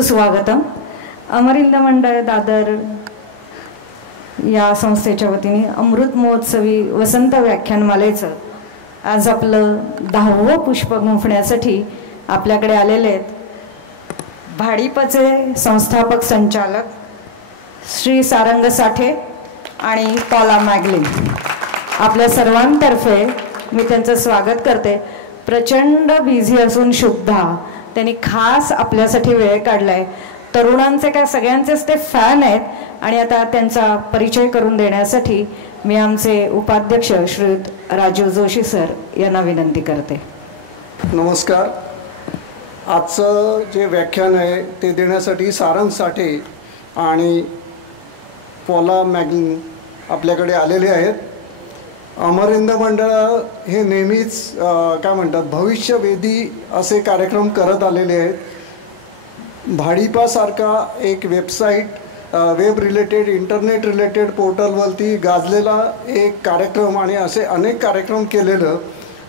सुस्वागतम. अमरिंद मंडळ दादर या संस्थेच्या वतीने अमृत महोत्सवी वसंत व्याख्यानमालेचं आज आपलं 10वं पुष्प गुंफण्यासाठी आपल्याकडे आलेले आहेत भाडीपाचे संस्थापक संचालक श्री सारंग साठे आणि paulamcglynn. आपल्या सर्वांतर्फे मी त्यांचं स्वागत करते. प्रचंड बिझी असून सुद्धा त्यांनी खास आपल्यासाठी वेळ काढलाय. तरुणांचे काय सगळ्यांचेच ते फॅन आहेत आणि आता त्यांचा परिचय करून देण्यासाठी मी आमचे उपाध्यक्ष श्रीयुत राजीव जोशी सर यांना विनंती करते. नमस्कार. आजचं जे व्याख्यान आहे ते देण्यासाठी सारंग साठे आणि paulamcglynn आपल्याकडे आलेले आहेत. अमरिंद मंडळ हे नेहमीच काय म्हणतात भविष्यवेधी असे कार्यक्रम करत आलेले आहेत. भाडीपासारखा एक website web related internet related पोर्टलवरती गाजलेला एक कार्यक्रम आणि असे अनेक कार्यक्रम केलेलं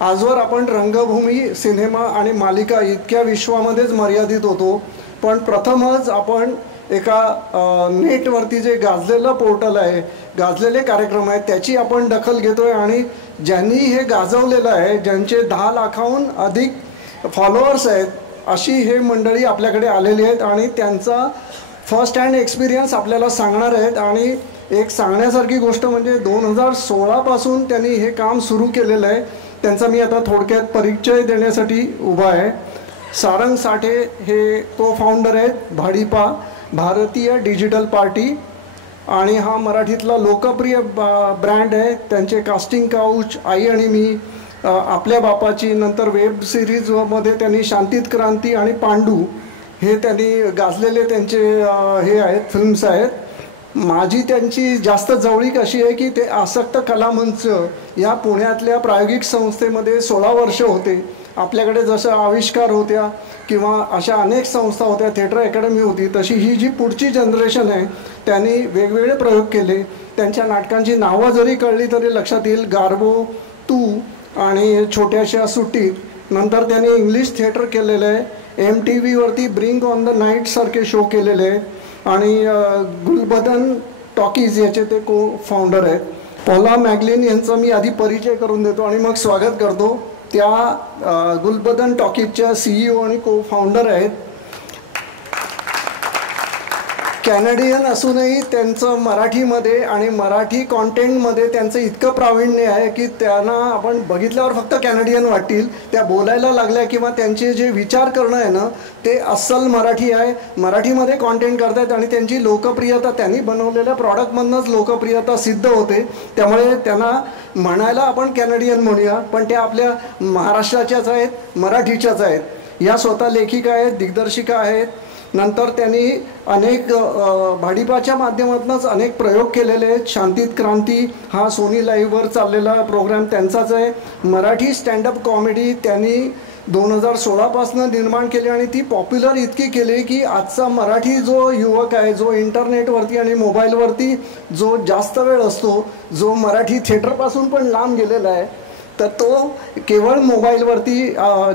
आजवर आपण रंगभूमी सिनेमा आणि मालिका इतक्या विश्वामध्येच मर्यादित होतो. पण प्रथमच आपण एका नेटवरती जे गाजलेलं पोर्टल आहे गाजलेले कार्यक्रम आहेत त्याची आपण दखल घेतोय आणि ज्यांनी हे गाजवलेलं आहे ज्यांचे 10 लाखाहून अधिक फॉलोअर्स आहेत अशी हे मंडळी आपल्याकडे आलेली आहेत आणि त्यांचा फर्स्ट हँड एक्सपिरियन्स आपल्याला सांगणार आहेत. आणि एक सांगण्यासारखी गोष्ट म्हणजे 2016 पासून त्यांनी हे काम सुरू केलेलं आहे. त्यांचा मी आता थोडक्यात परिचय देण्यासाठी उभा आहे. सारंग साठे हे को फाउंडर आहेत भाडीपा भारतीय डिजिटल पार्टी आणि हा मराठीतला लोकप्रिय ब्रँड आहे. त्यांचे कास्टिंग काउच, आई आणि मी, आपल्या बापाची, नंतर वेब सिरीजमध्ये त्यांनी शांतीत क्रांती आणि पांडू हे त्यांनी गाजलेले त्यांचे हे आहेत फिल्म्स आहेत. माझी त्यांची जास्त जवळीक अशी आहे की ते आसक्त कलामंच या पुण्यातल्या प्रायोगिक संस्थेमध्ये 16 वर्ष होते. आपल्याकडे जसं आविष्कार होत्या किंवा अशा अनेक संस्था होत्या, थिएटर अकॅडमी होती, तशी ही जी पुढची जनरेशन आहे त्यांनी वेगवेगळे प्रयोग केले. त्यांच्या नाटकांची नावं जरी कळली तरी लक्षात येईल गार्बो, तू आणि छोट्याशा सुट्टीत. नंतर त्यांनी इंग्लिश थिएटर केलेलं आहे. MTVवरती ब्रिंग ऑन द नाईट सारखे शो केलेले आहेत आणि गुलबदन टॉकीज याचे ते को फाउंडर आहेत. paulamcglynn यांचा मी आधी परिचय करून देतो आणि मग स्वागत करतो. त्या गुलबदन टॉकीजच्या CEO आणि को फाउंडर आहेत. कॅनेडियन असूनही त्यांचं मराठीमध्ये आणि मराठी कॉन्टेंटमध्ये त्यांचं इतकं प्रावीण्य आहे की त्यांना आपण बघितल्यावर फक्त कॅनेडियन वाटतील. त्या बोलायला लागल्या किंवा त्यांचे जे विचार करणं आहे ना ते अस्सल मराठी आहे. मराठीमध्ये कॉन्टेंट करतात आणि त्यांची लोकप्रियता त्यांनी बनवलेल्या प्रॉडक्टमधूनच लोकप्रियता सिद्ध होते. त्यामुळे त्यांना म्हणायला आपण कॅनेडियन म्हणूया पण त्या आपल्या महाराष्ट्राच्याच आहेत, मराठीच्याच आहेत. या स्वतः लेखिका आहेत, दिग्दर्शिका आहेत. नंतर त्यांनी अनेक भाडीपाच्या माध्यमातूनच अनेक प्रयोग केलेले आहेत. शांतीत क्रांती हा सोनी लाईव्हवर चाललेला प्रोग्राम त्यांचाच आहे. मराठी स्टँडअप कॉमेडी त्यांनी 2016 पासून निर्माण केली आणि ती पॉप्युलर इतकी केली की आजचा मराठी जो युवक आहे जो इंटरनेटवरती आणि मोबाईलवरती जो जास्त वेळ असतो, जो मराठी थिएटरपासून पण लांब गेलेला आहे तर तो केवळ मोबाईलवरती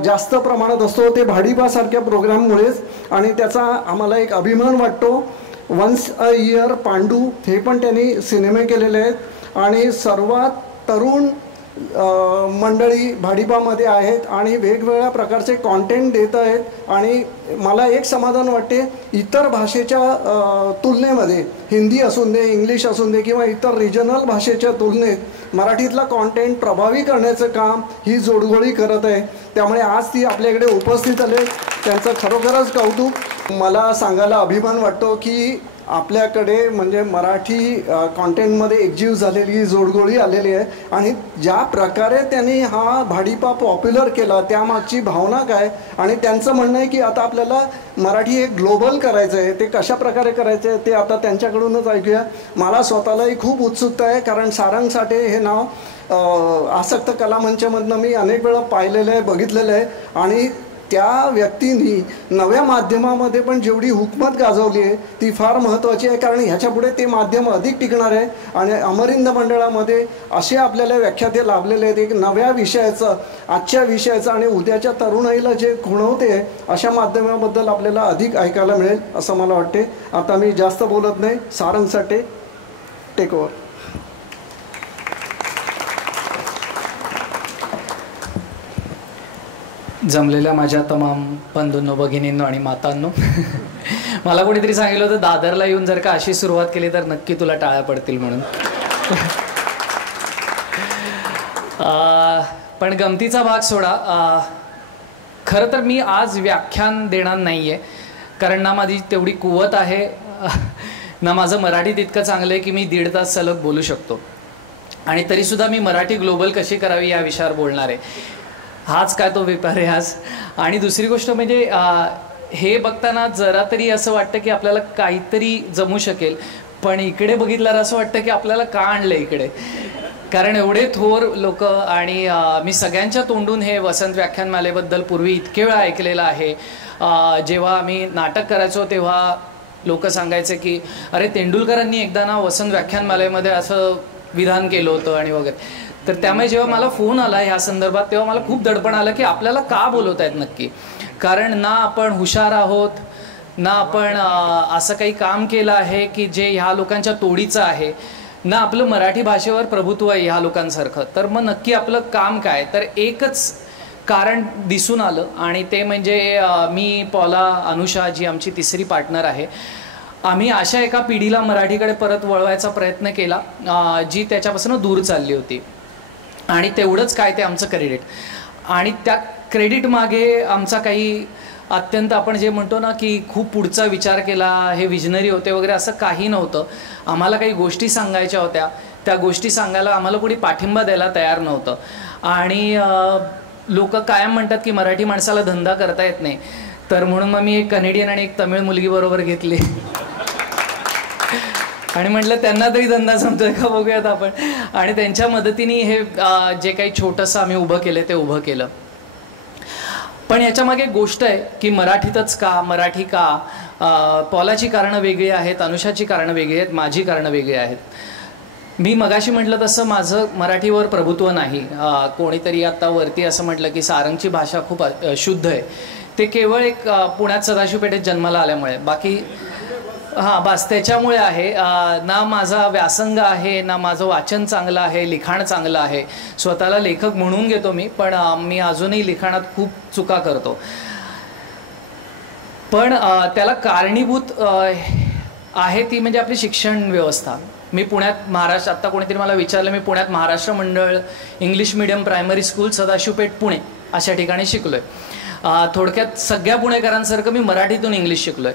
जास्त प्रमाणात असतो. ते भाडीपासारख्या प्रोग्राममुळेच आणि त्याचा आम्हाला एक अभिमान वाटतो. वन्स अ इयर पांडू हे पण त्यांनी सिनेमे केलेले आहेत आणि सर्वात तरुण मंडळी भाडीपामध्ये आहेत आणि वेगवेगळ्या प्रकारचे कॉन्टेंट देत आहेत. आणि मला एक समाधान वाटते इतर भाषेच्या तुलनेमध्ये हिंदी असून दे, इंग्लिश असून दे किंवा इतर रिजनल भाषेच्या तुलनेत मराठीतला कॉन्टेंट प्रभावी करण्याचं काम ही जोडगोळी करत आहे. त्यामुळे आज ती आपल्याकडे उपस्थित आले त्यांचं खरोखरच कौतुक. मला सांगायला अभिमान वाटतो की आपल्याकडे म्हणजे मराठी कॉन्टेंटमध्ये एकजीव झालेली जोडगोळी आलेली आहे आणि ज्या प्रकारे त्यांनी हा भाडीपा पॉप्युलर केला त्यामागची भावना काय आणि त्यांचं म्हणणं आहे की आता आपल्याला मराठी एक ग्लोबल करायचं आहे. ते कशा प्रकारे करायचं आहे ते आता त्यांच्याकडूनच ऐकूया. मला स्वतःलाही खूप उत्सुकता आहे कारण सारंग साठे हे नाव आसक्त कलामंचमधनं मी अनेक वेळा पाहिलेलं आहे, बघितलेलं आहे आणि त्या व्यक्तींनी नव्या माध्यमामध्ये पण जेवढी हुकमत गाजवली आहे ती फार महत्त्वाची आहे, कारण ह्याच्यापुढे ते माध्यम अधिक टिकणार आहे. आणि अमरिंद मंडळामध्ये असे आपल्याला व्याख्याते लाभलेले आहेत, एक नव्या विषयाचं, आजच्या विषयाचं आणि उद्याच्या तरुणाईला जे खुणवते अशा माध्यमाबद्दल आपल्याला अधिक ऐकायला मिळेल असं मला वाटते. आता मी जास्त बोलत नाही, सारंग साठे टेक ओव्हर. जमलेल्या माझ्या तमाम बंधूंनो, भगिनींनो आणि मातांनो, मला कोणीतरी सांगितलं होतं दादरला येऊन जर का अशी सुरुवात केली तर नक्की तुला टाळ्या पडतील म्हणून. पण गमतीचा भाग सोडा. खरं तर मी आज व्याख्यान देणार नाही आहे, कारण ना माझी तेवढी कुवत आहे, ना माझं मराठी तितकं चांगलं आहे की मी 1.5 तास सलग बोलू शकतो. आणि तरीसुद्धा मी मराठी ग्लोबल कशी करावी या विषयावर बोलणार आहे. हाच काय तो व्यापार आहे आज. आणि दुसरी गोष्ट म्हणजे हे बघताना जरा तरी असं वाटतं की आपल्याला काहीतरी जमू शकेल, पण इकडे बघितल्यावर असं वाटतं की आपल्याला का आणलं इकडे, कारण एवढे थोर लोक. आणि मी सगळ्यांच्या तोंडून हे वसंत व्याख्यानमालेबद्दल पूर्वी इतके वेळा ऐकलेलं आहे. जेव्हा आम्ही नाटक करायचो तेव्हा लोक सांगायचे की अरे तेंडुलकरांनी एकदा ना वसंत व्याख्यानमालेमध्ये असं विधान केलं होतं आणि वगैरे. तर त्यामुळे जेव्हा मला फोन आला ह्या संदर्भात तेव्हा मला खूप दडपण आलं की आपल्याला का बोलवत आहेत नक्की. कारण ना आपण हुशार आहोत, ना आपण असं काही काम केलं आहे की जे ह्या लोकांच्या तोडीचं आहे, ना आपलं मराठी भाषेवर प्रभुत्व आहे ह्या लोकांसारखं. तर मग नक्की आपलं काम काय. तर एकच कारण दिसून आलं आणि ते म्हणजे मी, पॉला, अनुषा जी आमची तिसरी पार्टनर आहे, आम्ही अशा एका पिढीला मराठीकडे परत वळवायचा प्रयत्न केला जी त्याच्यापासून दूर चालली होती. आणि तेवढंच काय ते आमचं क्रेडिट. आणि त्या क्रेडिट मागे आमचा काही अत्यंत आपण जे म्हणतो ना की खूप पुढचा विचार केला, हे विजनरी होते वगैरे, असं काही नव्हतं. आम्हाला काही गोष्टी सांगायच्या होत्या, त्या गोष्टी सांगायला आम्हाला कोणी पाठिंबा द्यायला तयार नव्हतं. आणि लोक कायम म्हणतात की मराठी माणसाला धंदा करता येत नाही, तर म्हणून मग मी एक कनेडियन आणि एक तमिळ मुलगी बरोबर घेतली आणि म्हटलं त्यांना तरी धंदा जमतोय का बघूयात आपण. आणि त्यांच्या मदतीने हे जे काही छोटंसं आम्ही उभं केलं ते उभं केलं. पण याच्यामागे एक गोष्ट आहे की मराठीतच का, मराठी का. पॉलाची कारणं वेगळी आहेत, अनुषाची कारणं वेगळी आहेत, माझी कारणं वेगळी आहेत. मी मगाशी म्हटलं तसं माझं मराठीवर प्रभुत्व नाही. कोणीतरी आता वरती असं म्हटलं की सारंगची भाषा खूप शुद्ध आहे. ते केवळ एक पुण्यात सदाशिव पेठेत जन्माला आल्यामुळे, बाकी हां बस त्याच्यामुळे आहे. ना माझा व्यासंग आहे, ना माझं वाचन चांगलं आहे, लिखाण चांगलं आहे. स्वतःला लेखक म्हणून घेतो मी, पण मी अजूनही लिखाणात खूप चुका करतो. पण त्याला कारणीभूत आहे ती म्हणजे आपली शिक्षण व्यवस्था. मी पुण्यात महाराष्ट्र, आत्ता कोणीतरी मला विचारलं, मी पुण्यात Maharashtra Mandal English medium primary school Sadashiv Peth Pune अशा ठिकाणी शिकलोय. थोडक्यात सगळ्या पुणेकरांसारखं मी मराठीतून इंग्लिश शिकलोय.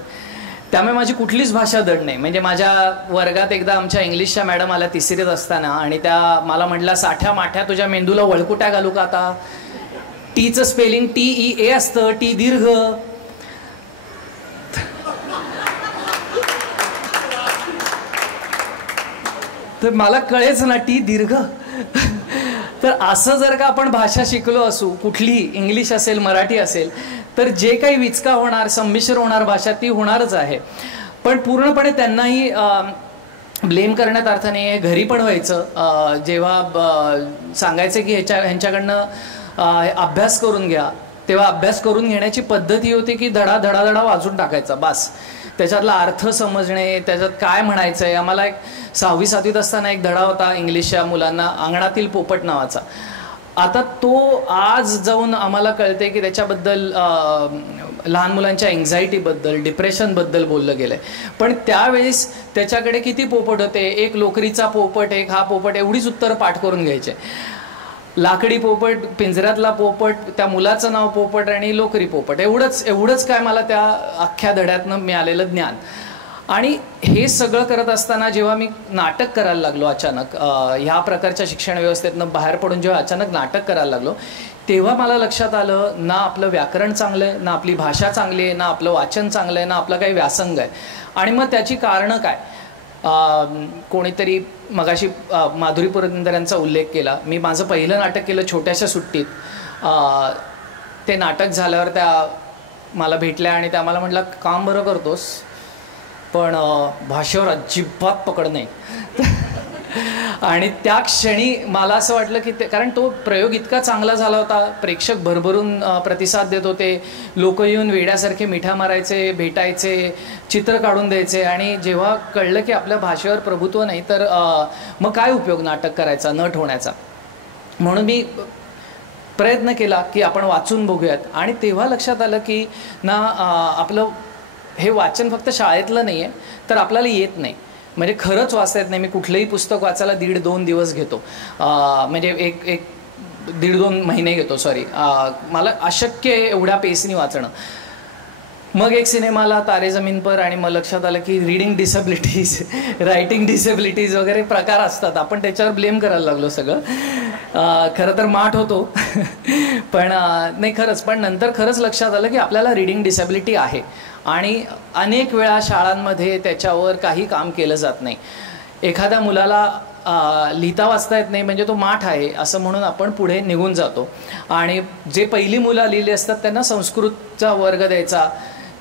त्यामुळे माझी कुठलीच भाषा दड नाही. म्हणजे माझ्या वर्गात एकदा आमच्या इंग्लिशच्या मॅडम आल्या तिसरीत असताना, आणि त्या मला म्हटल्या, साठ्या माठ्या तुझ्या मेंदूला वळकुट्या घालू का आता. टीचं स्पेलिंग TEA असतं, टी दीर्घ. तर मला कळेच ना टी दीर्घ. तर असं जर का आपण भाषा शिकलो असू, कुठली इंग्लिश असेल मराठी असेल, तर जे काही विचका होणार, संमिश्र होणार भाषा ती होणारच आहे. पण पूर्णपणे त्यांनाही ब्लेम करण्यात अर्थ नाही आहे. घरी पण व्हायचं, जेव्हा सांगायचं की ह्यांच्याकडनं अभ्यास करून घ्या, तेव्हा अभ्यास करून घेण्याची पद्धत ही होती की धडा धडा धडा वाजून टाकायचा बास. त्याच्यातला अर्थ समजणे, त्याच्यात काय म्हणायचं आहे. आम्हाला एक 6वी 7वीत असताना एक धडा होता इंग्लिशच्या मुलांना, अंगणातील पोपट नावाचा. आता तो आज जाऊन आम्हाला कळते की त्याच्याबद्दल लहान मुलांच्या एन्झायटीबद्दल, डिप्रेशनबद्दल बोललं गेलं आहे. पण त्यावेळेस त्याच्याकडे किती पोपट होते, एक लोकरीचा पोपट, एक हा पोपट, एवढीच उत्तरं पाठ करून घ्यायचे. लाकडी पोपट, पिंजऱ्यातला पोपट, त्या मुलाचं नाव पोपट आणि लोकरी पोपट, एवढंच काय मला त्या अख्ख्या धड्यातनं मिळालेलं ज्ञान. आणि हे सगळं करत असताना जेव्हा मी नाटक करायला लागलो अचानक, ह्या प्रकारच्या शिक्षण व्यवस्थेतनं बाहेर पडून जेव्हा अचानक नाटक करायला लागलो, तेव्हा मला लक्षात आलं, ना आपलं व्याकरण चांगलं आहे, ना आपली भाषा चांगली आहे, ना आपलं वाचन चांगलं आहे, ना आपलं काही व्यासंग आहे. आणि मग त्याची कारणं काय. कोणीतरी मगाशी माधुरी पुरंदर यांचा उल्लेख केला. मी माझं पहिलं नाटक केलं छोट्याशा सुट्टीत. ते नाटक झाल्यावर त्या मला भेटल्या आणि त्या मला म्हटलं, काम बरं करतोस पण भाषेवर अजिबात पकड नाही. आणि त्या क्षणी मला असं वाटलं की कारण तो प्रयोग इतका चांगला झाला होता, प्रेक्षक भरभरून प्रतिसाद देत होते, लोक येऊन वेड्यासारखे मिठ्या मारायचे, भेटायचे, चित्र काढून द्यायचे. आणि जेव्हा कळलं की आपल्या भाषेवर प्रभुत्व नाही तर मग काय उपयोग नाटक करायचा, नट होण्याचा. म्हणून मी प्रयत्न केला की आपण वाचून बघूयात. आणि तेव्हा लक्षात आलं की ना आपलं हे वाचन फक्त शाळेतलं नाही आहे तर आपल्याला येत नाही, म्हणजे खरंच वाचता येत नाही. मी कुठलंही पुस्तक वाचायला 1.5-2 दिवस घेतो, म्हणजे एक 1.5-2 महिने घेतो, सॉरी. मला अशक्य आहे एवढ्या पेसनी वाचणं. मग एक सिनेमाला तारे जमीन पर आणि मग लक्षात आलं की रीडिंग डिसेबिलिटीज, रायटिंग डिसेबिलिटीज वगैरे प्रकार असतात. आपण त्याच्यावर ब्लेम करायला लागलो सगळं. खरं तर माठ होतो पण नाही खरंच. पण नंतर खरंच लक्षात आलं की आपल्याला रीडिंग डिसेबिलिटी आहे आणि अनेक वेळा शाळांमध्ये त्याच्यावर काही काम केलं जात नाही. एखाद्या मुलाला लिहिता वाचता येत नाही म्हणजे तो माठ आहे असं म्हणून आपण पुढे निघून जातो. आणि जे पहिली मुलं लिहिली असतात त्यांना संस्कृतचा वर्ग द्यायचा,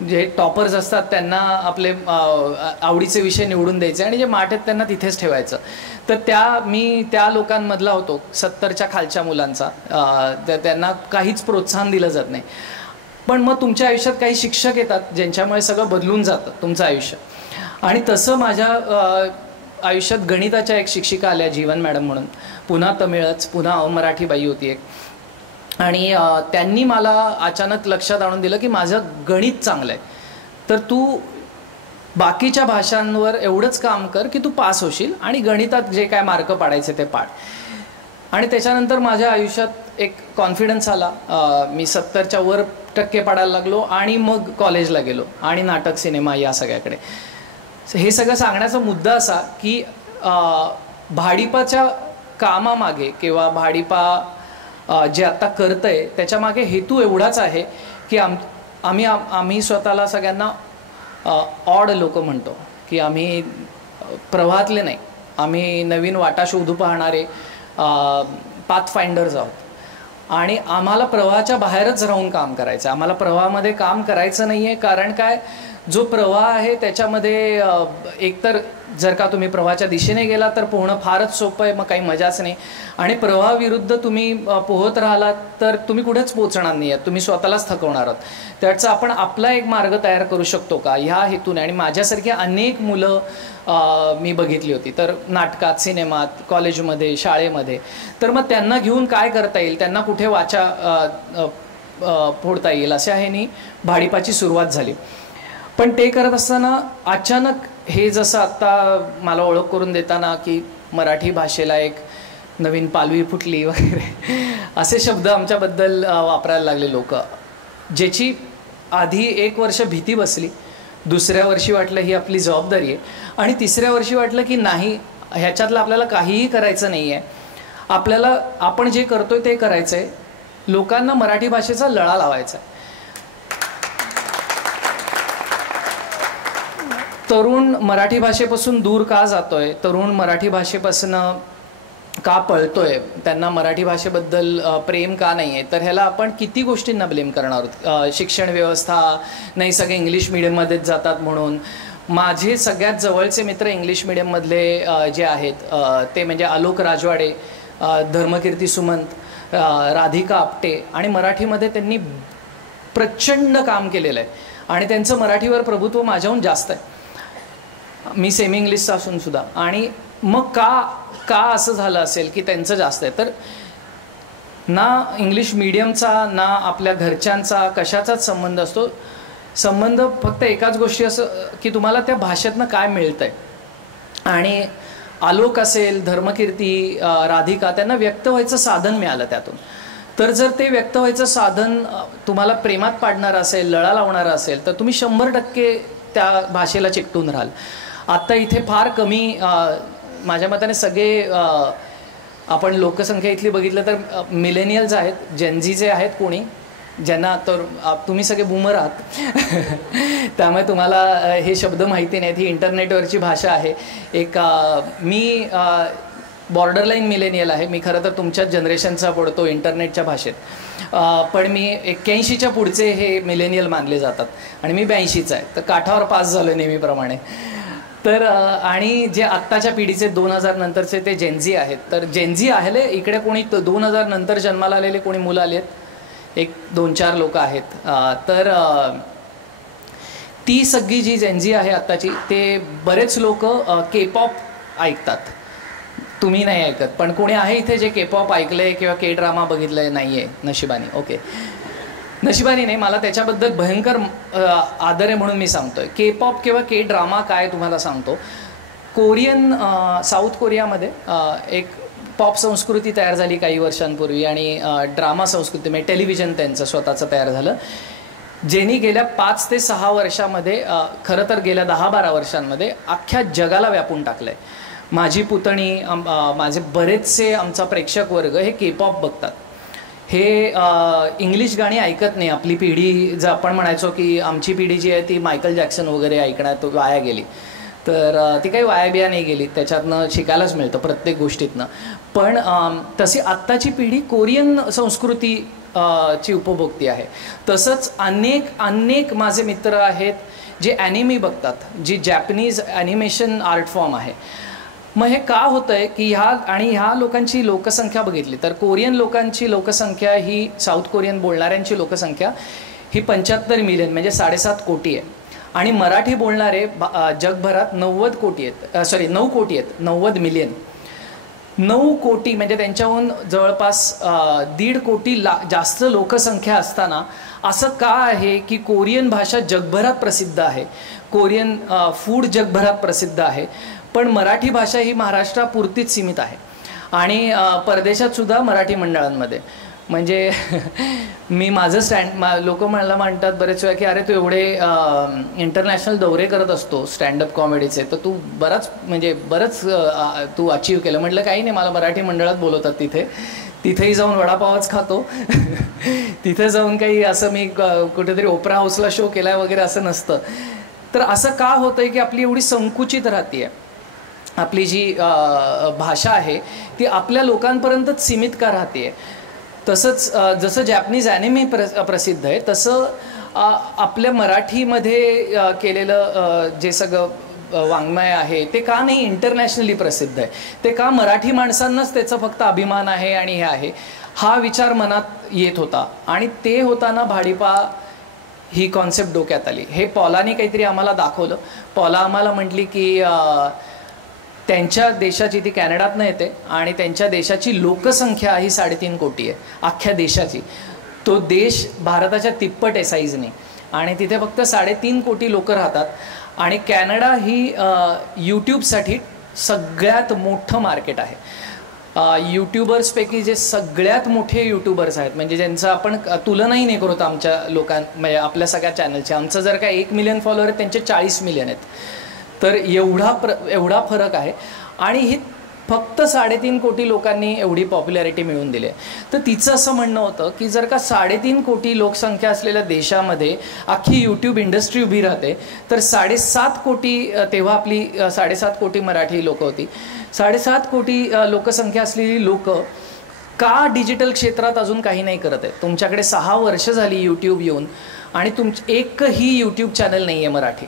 जे टॉपर्स असतात त्यांना आपले आवडीचे विषय निवडून द्यायचे आणि जे माठ आहेत त्यांना तिथेच ठेवायचं. तर मी त्या लोकांमधला होतो, 70च्या खालच्या मुलांचा. त्यांना काहीच प्रोत्साहन दिलं जात नाही. पण मग तुमच्या आयुष्यात काही शिक्षक येतात ज्यांच्यामुळे सगळं बदलून जातं तुमचं आयुष्य. आणि तसं माझ्या आयुष्यात गणिताच्या एक शिक्षिका आल्या, जीवन मॅडम म्हणून, पुन्हा तमिळच, पुन्हा मराठी बाई होती एक. आणि त्यांनी मला अचानक लक्षात आणून दिलं की माझं गणित चांगलं आहे, तर तू बाकीच्या भाषांवर एवढंच काम कर की तू पास होशील आणि गणितात जे काय मार्क पाडायचे ते पाड. आणि त्याच्यानंतर माझ्या आयुष्यात एक कॉन्फिडन्स आला. मी 70च्या वर टक्के पाडायला लागलो आणि मग कॉलेजला गेलो आणि नाटक, सिनेमा या सगळ्याकडे. हे सगळं सांगण्याचा मुद्दा असा की भाडिपाच्या कामामागे किंवा भाडिपा जे आत्ता करतंय त्याच्यामागे हेतू एवढाच आहे की आम्ही स्वतःला सगळ्यांना ऑड लोक म्हणतो की आम्ही प्रवाहातले नाही, आम्ही नवीन वाटा शोधू पाहणारे पाथ फाइंडर्स आहोत. आणि आम्हाला प्रवाहाच्या बाहेरच राहून काम करायचं आहे, आम्हाला प्रवाहामध्ये काम करायचं नाही आहे. कारण काय, जो प्रवाह आहे त्याच्यामध्ये एकतर जर का तुम्ही प्रवाहाच्या दिशेने गेला तर पोहणं फारच सोपं आहे, मग काही मजाच नाही. आणि प्रवाहाविरुद्ध तुम्ही पोहत राहिलात तर तुम्ही कुठेच पोहोचणार नाही आहात, तुम्ही स्वतःलाच थकवणार आहात. त्याचा आपण आपला एक मार्ग तयार करू शकतो का ह्या हेतूने. आणि माझ्यासारखी अनेक मुलं मी बघितली होती, तर नाटकात, सिनेमात, कॉलेजमध्ये, शाळेमध्ये. तर मग त्यांना घेऊन काय करता येईल, त्यांना कुठे वाचा फोडता येईल, अशा ह्यानी भाडिपाची सुरुवात झाली. पण ते करत असताना अचानक हे जसं आत्ता मला ओळख करून देताना की मराठी भाषेला एक नवीन पालवी फुटली वगैरे असे शब्द आमच्याबद्दल वापरायला लागले लोक, ज्याची आधी 1 वर्ष भीती बसली, दुसऱ्या वर्षी वाटलं ही आपली जबाबदारी आहे, आणि तिसऱ्या वर्षी वाटलं की नाही, ह्याच्यातलं आपल्याला काहीही करायचं नाही आहे, आपल्याला आपण जे करतोय ते करायचं आहे, लोकांना मराठी भाषेचा लळा लावायचा आहे. तरुण मराठी भाषेपासून दूर का जातोय, तरुण मराठी भाषेपासून का पळतोय, त्यांना मराठी भाषेबद्दल प्रेम का नाही आहे, तर ह्याला आपण किती गोष्टींना ब्लेम करणार आहोत. शिक्षण व्यवस्था नाही, सगळे इंग्लिश मिडियममध्येच जातात म्हणून. माझे सगळ्यात जवळचे मित्र इंग्लिश मिडियममधले जे आहेत ते म्हणजे आलोक राजवाडे, धर्मकीर्ती सुमंत, राधिका आपटे, आणि मराठीमध्ये त्यांनी प्रचंड काम केलेलं आहे आणि त्यांचं मराठीवर प्रभुत्व माझ्याहून जास्त आहे, मी सेमी इंग्लिशचा असून सुद्धा. आणि मग का असं झालं असेल की त्यांचं जास्त आहे, तर ना इंग्लिश मीडियमचा ना आपल्या घरच्यांचा कशाचाच संबंध असतो. संबंध फक्त एकाच गोष्टी असं की तुम्हाला त्या भाषेतनं काय मिळतं आहे. आणि आलोक असेल, धर्मकीर्ती, राधिका, त्यांना व्यक्त व्हायचं साधन मिळालं त्यातून. तर जर ते व्यक्त व्हायचं साधन तुम्हाला प्रेमात पाडणारं असेल, लळा लावणारं असेल, तर तुम्ही 100% त्या भाषेला चिकटून राहाल. आत्ता इथे फार कमी, माझ्या मताने सगळे आपण लोकसंख्या इथली बघितलं तर मिलेनियल्स आहेत, जेनझीचे आहेत कोणी, ज्यांना तर तुम्ही सगळे बूमर आहात त्यामुळे तुम्हाला हे शब्द माहिती नाहीत. ही इंटरनेटवरची भाषा आहे. एक मी बॉर्डरलाईन मिलेनियल आहे. मी खरं तर तुमच्याच जनरेशनचा पडतो इंटरनेटच्या भाषेत, पण मी 81च्या पुढचे हे मिलेनियल मानले जातात आणि मी 82चा आहे, तर काठावर पास झालो नेहमीप्रमाणे. तर आणि जे आत्ताच्या पिढीचे 2000 नंतरचे ते जेनझी आहेत. तर जेनझी आले इकडे कोणी 2000 नंतर जन्माला आलेले कोणी मुलं आले आहेत, 1-2-4 लोक आहेत. तर ती सगळी जी जेनझी आहे आत्ताची, ते बरेच लोक के पॉप ऐकतात. तुम्ही नाही ऐकत, पण कोणी आहे इथे जे के पॉप ऐकलंय किंवा के ड्रामा बघितलंय? नाही आहे, नशिबाने. ओके, नशिबाने नाही, मला त्याच्याबद्दल भयंकर आदर आहे म्हणून मी सांगतोय. के पॉप किंवा के ड्रामा काय तुम्हाला सांगतो. कोरियन, साऊथ कोरियामध्ये एक पॉप संस्कृती तयार झाली काही वर्षांपूर्वी आणि ड्रामा संस्कृती म्हणजे टेलिव्हिजन त्यांचं स्वतःचं तयार झालं, ज्यांनी गेल्या 5 ते 6 वर्षामध्ये, खरं तर गेल्या 10-12 वर्षांमध्ये अख्ख्या जगाला व्यापून टाकलं आहे. माझी पुतणी, माझे बरेचसे आमचा प्रेक्षक वर्ग हे के पॉप बघतात. हे इंग्लिश गाणी ऐकत नाही. आपली पिढी जर आपण म्हणायचो की आमची पिढी जी आहे ती मायकल जॅक्सन वगैरे ऐकण्यात वाया गेली, तर ती काही वाया बिया नाही गेली, त्याच्यातनं शिकायलाच मिळतं प्रत्येक गोष्टीतनं. पण तशी आत्ताची पिढी कोरियन संस्कृती ची उपभोक्ती आहे. तसंच अनेक माझे मित्र आहेत जे ॲनिमी बघतात, जी जॅपनीज ॲनिमेशन आर्ट फॉर्म आहे. मग हे का होतं आहे की ह्या लोकांची लोकसंख्या बघितली तर कोरियन लोकांची लोकसंख्या ही, साऊथ कोरियन बोलणाऱ्यांची लोकसंख्या ही 75 मिलियन म्हणजे 7.5 कोटी आहे. आणि मराठी बोलणारे जगभरात 9 कोटी आहेत, 90 मिलियन. 9 कोटी म्हणजे त्यांच्याहून जवळपास 1.5 कोटी जास्त लोकसंख्या असताना असं का आहे की कोरियन भाषा जगभरात प्रसिद्ध आहे, कोरियन फूड जगभरात प्रसिद्ध आहे, पण मराठी भाषा ही महाराष्ट्रापुरतीच सीमित आहे. आणि परदेशात सुद्धा मराठी मंडळांमध्ये म्हणजे मी माझं लोक मला म्हणतात बरेच वेळा की अरे तू एवढे इंटरनॅशनल दौरे करत असतो स्टँडअप कॉमेडीचे, तर तू बरंच तू अचीव्ह केलं. म्हटलं काही नाही, मला मराठी मंडळात बोलवतात, तिथेही जाऊन वडापावच खातो. तिथे जाऊन काही असं मी कुठेतरी ओपरा हाऊसला शो केला वगैरे असं नसतं. तर असं का होतंय की आपली एवढी संकुचित राहते, आपली जी भाषा आहे ती आपल्या लोकांपर्यंतच सीमित का राहते. तसंच जसं जॅपनीज ॲनिमे प्रसिद्ध आहे, तसं आपल्या मराठीमध्ये केलेलं जे सगळं वाङ्मय आहे ते का नाही इंटरनॅशनली प्रसिद्ध आहे, ते का मराठी माणसांनाच त्याचा फक्त अभिमान आहे आणि हे आहे, हा विचार मनात येत होता. आणि ते होताना भाडिपा ही कॉन्सेप्ट डोक्यात आली. हे पॉलाने काहीतरी आम्हाला दाखवलं. पॉला आम्हाला म्हटली की त्यांच्या देशाची, ती कॅनडातनं येते आणि त्यांच्या देशाची लोकसंख्या ही 3.5 कोटी आहे अख्ख्या देशाची. तो देश भारताच्या तिप्पट आहे साईजने आणि तिथे फक्त 3.5 कोटी लोक राहतात. आणि कॅनडा ही यूट्यूबसाठी सगळ्यात मोठं मार्केट आहे. यूट्यूबर्सपैकी जे सगळ्यात मोठे यूट्यूबर्स आहेत, म्हणजे ज्यांचं आपण तुलनाही नाही करत आमच्या म्हणजे आपल्या सगळ्या चॅनलचे, आमचं जर का 1 मिलियन फॉलोअर आहेत त्यांचे 40 मिलियन आहेत. तर एवढा फरक आहे. आणि ही फक्त 3.5 कोटी लोकांनी एवढी पॉप्युलॅरिटी मिळवून दिली आहे. तर तिचं असं म्हणणं होतं की जर का 3.5 कोटी लोकसंख्या असलेल्या देशामध्ये अख्खी यूट्यूब इंडस्ट्री उभी राहते, तर 7.5 कोटी, तेव्हा आपली 7.5 कोटी मराठी लोक होती, 7.5 कोटी लोकसंख्या असलेली लोक का डिजिटल क्षेत्रात अजून काही नाही करत आहे. तुमच्याकडे 6 वर्ष झाली यूट्यूब येऊन आणि एकही यूट्यूब चॅनल नाही आहे मराठी.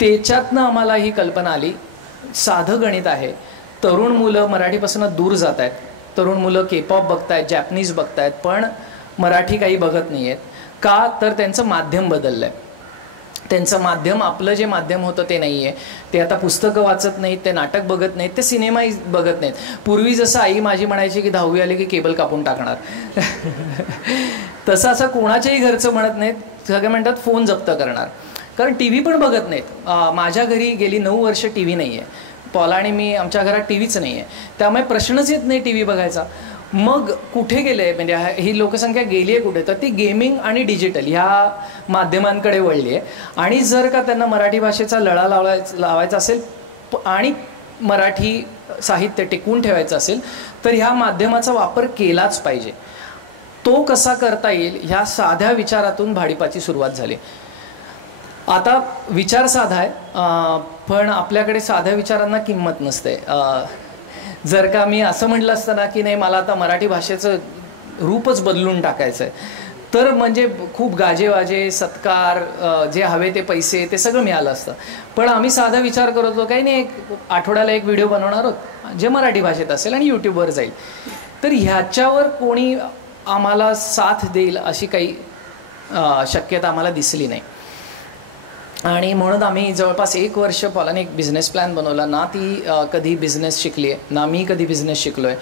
त्याच्यातनं आम्हाला ही कल्पना आली. साधं गणित आहे. तरुण मुलं मराठीपासून दूर जात आहेत, तरुण मुलं के पॉप बघतायत, जॅपनीज बघतायत, पण मराठी काही बघत नाही आहेत. का तर त्यांचं माध्यम बदललं आहे. त्यांचं माध्यम, आपलं जे माध्यम होतं ते नाही आहे. ते आता पुस्तकं वाचत नाहीत, ते नाटक बघत नाहीत, ते सिनेमाही बघत नाहीत. पूर्वी जसं आई माझी म्हणायची की 10वी आली की केबल कापून टाकणार, तसं असं कोणाच्याही घरचं म्हणत नाहीत. सगळे म्हणतात फोन जप्त करणार, कारण टी व्ही पण बघत नाहीत. माझ्या घरी गेली 9 वर्ष टी व्ही नाही आहे. पॉला आणि मी, आमच्या घरात टी व्हीच नाही आहे, त्यामुळे प्रश्नच येत नाही टी व्ही बघायचा. मग कुठे गेले, म्हणजे ही लोकसंख्या गेली आहे कुठे, तर ती गेमिंग आणि डिजिटल ह्या माध्यमांकडे वळली आहे. आणि जर का त्यांना मराठी भाषेचा लळा लावायचा असेल आणि मराठी साहित्य टिकवून ठेवायचं असेल तर ह्या माध्यमाचा वापर केलाच पाहिजे. तो कसा करता येईल ह्या साध्या विचारातून भाडिपाची सुरुवात झाली. आता विचार साधा आहे, पण आपल्याकडे साध्या विचारांना किंमत नसते. जर का मी असं म्हटलं असतं ना की नाही मला आता मराठी भाषेचं रूपच बदलून टाकायचं आहे, तर म्हणजे खूप गाजेवाजे सत्कार जे हवे ते पैसे ते सगळं मिळालं असतं. पण आम्ही साधा विचार करत होतो काही नाही, एक आठवड्याला एक व्हिडिओ बनवणार आहोत जे मराठी भाषेत असेल आणि यूट्यूबवर जाईल. तर ह्याच्यावर कोणी आम्हाला साथ देईल अशी काही शक्यता आम्हाला दिसली नाही. आणि म्हणून आम्ही जवळपास 1 वर्ष पॉलाने एक बिझनेस प्लॅन बनवला. ना ती कधी बिझनेस शिकली आहे ना मी कधी बिझनेस शिकलो आहे.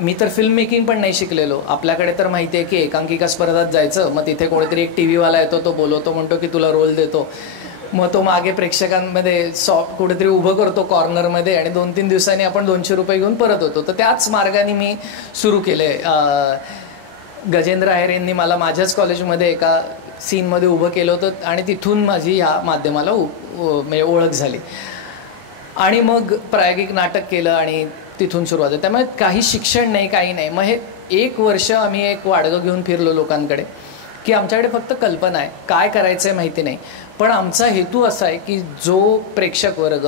मी तर फिल्म मेकिंग पण नाही शिकलेलो. आपल्याकडे तर माहिती आहे की एकांकिका स्पर्धात जायचं, मग तिथे कोणीतरी एक टी व्हीवाला येतो, तो बोलवतो, म्हणतो की तुला रोल देतो, मग तो मागे प्रेक्षकांमध्ये कुठेतरी उभं करतो कॉर्नरमध्ये आणि 2-3 दिवसांनी आपण 200 रुपये घेऊन परत होतो. तर त्याच मार्गाने मी सुरू केले. गजेंद्र आहेर यांनी मला माझ्याच कॉलेजमध्ये एका सीनमध्ये उभं केलं होतं आणि तिथून माझी ह्या माध्यमाला म्हणजे ओळख झाली. आणि मग प्रायोगिक नाटक केलं आणि तिथून सुरुवात आहे. त्यामुळे काही शिक्षण नाही, काही नाही. मग हे 1 वर्ष आम्ही एक वाडगं घेऊन फिरलो लोकांकडे की आमच्याकडे फक्त कल्पना आहे, काय करायचं आहे माहिती नाही, पण आमचा हेतू असा आहे की जो प्रेक्षक वर्ग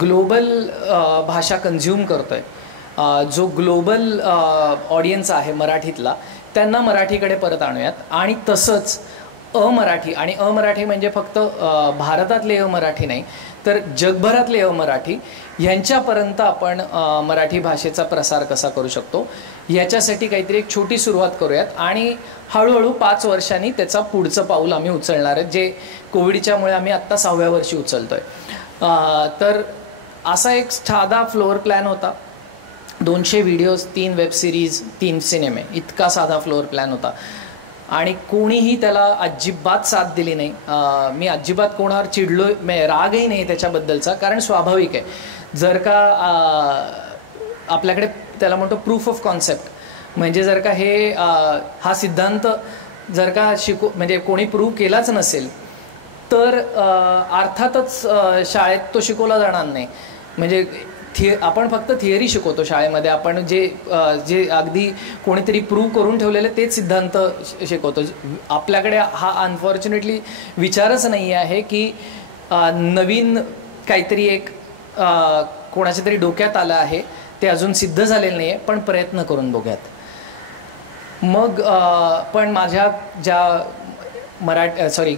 ग्लोबल भाषा कंझ्युम करतोय, जो ग्लोबल ऑडियन्स आहे मराठीतला, त्यांना मराठीकडे परत आणूयात. आणि तसंच अमराठी, आणि अमराठी म्हणजे फक्त भारतातले अमराठी नाही तर जगभरातले अमराठी यांच्यापर्यंत आपण मराठी भाषेचा प्रसार कसा करू शकतो याच्यासाठी काहीतरी एक छोटी सुरुवात करूयात. आणि हळूहळू 5 वर्षांनी त्याचा पुढचं पाऊल आम्ही उचलणार आहे, जे कोविडच्यामुळे आम्ही आत्ता 6व्या वर्षी उचलतोय. तर असा एक साधा फ्लोअर प्लॅन होता. 200 व्हिडिओज, 3 वेब सिरीज, 3 सिनेमे, इतका साधा फ्लोअर प्लॅन होता. आणि कोणीही त्याला अजिबात साथ दिली नाही. मी अजिबात कोणावर चिडलो, रागही नाही त्याच्याबद्दलचा, कारण स्वाभाविक आहे. जर का आपल्याकडे त्याला म्हणतो प्रूफ ऑफ कॉन्सेप्ट, म्हणजे जर का हे हा सिद्धांत जर का म्हणजे कोणी प्रूव्ह केलाच नसेल तर अर्थातच शाळेत तो शिकवला जाणार नाही. म्हणजे आपण फक्त थिअरी शिकवतो शाळेमध्ये, आपण जे अगदी कोणीतरी प्रूव्ह करून ठेवलेले तेच सिद्धांत शिकवतो. आपल्याकडे हा अनफॉर्च्युनेटली विचारच नाही आहे की नवीन काहीतरी एक कोणाच्या तरी डोक्यात आलं आहे, ते अजून सिद्ध झालेलं नाही आहे, पण प्रयत्न करून बघूयात. मग पण माझ्या ज्या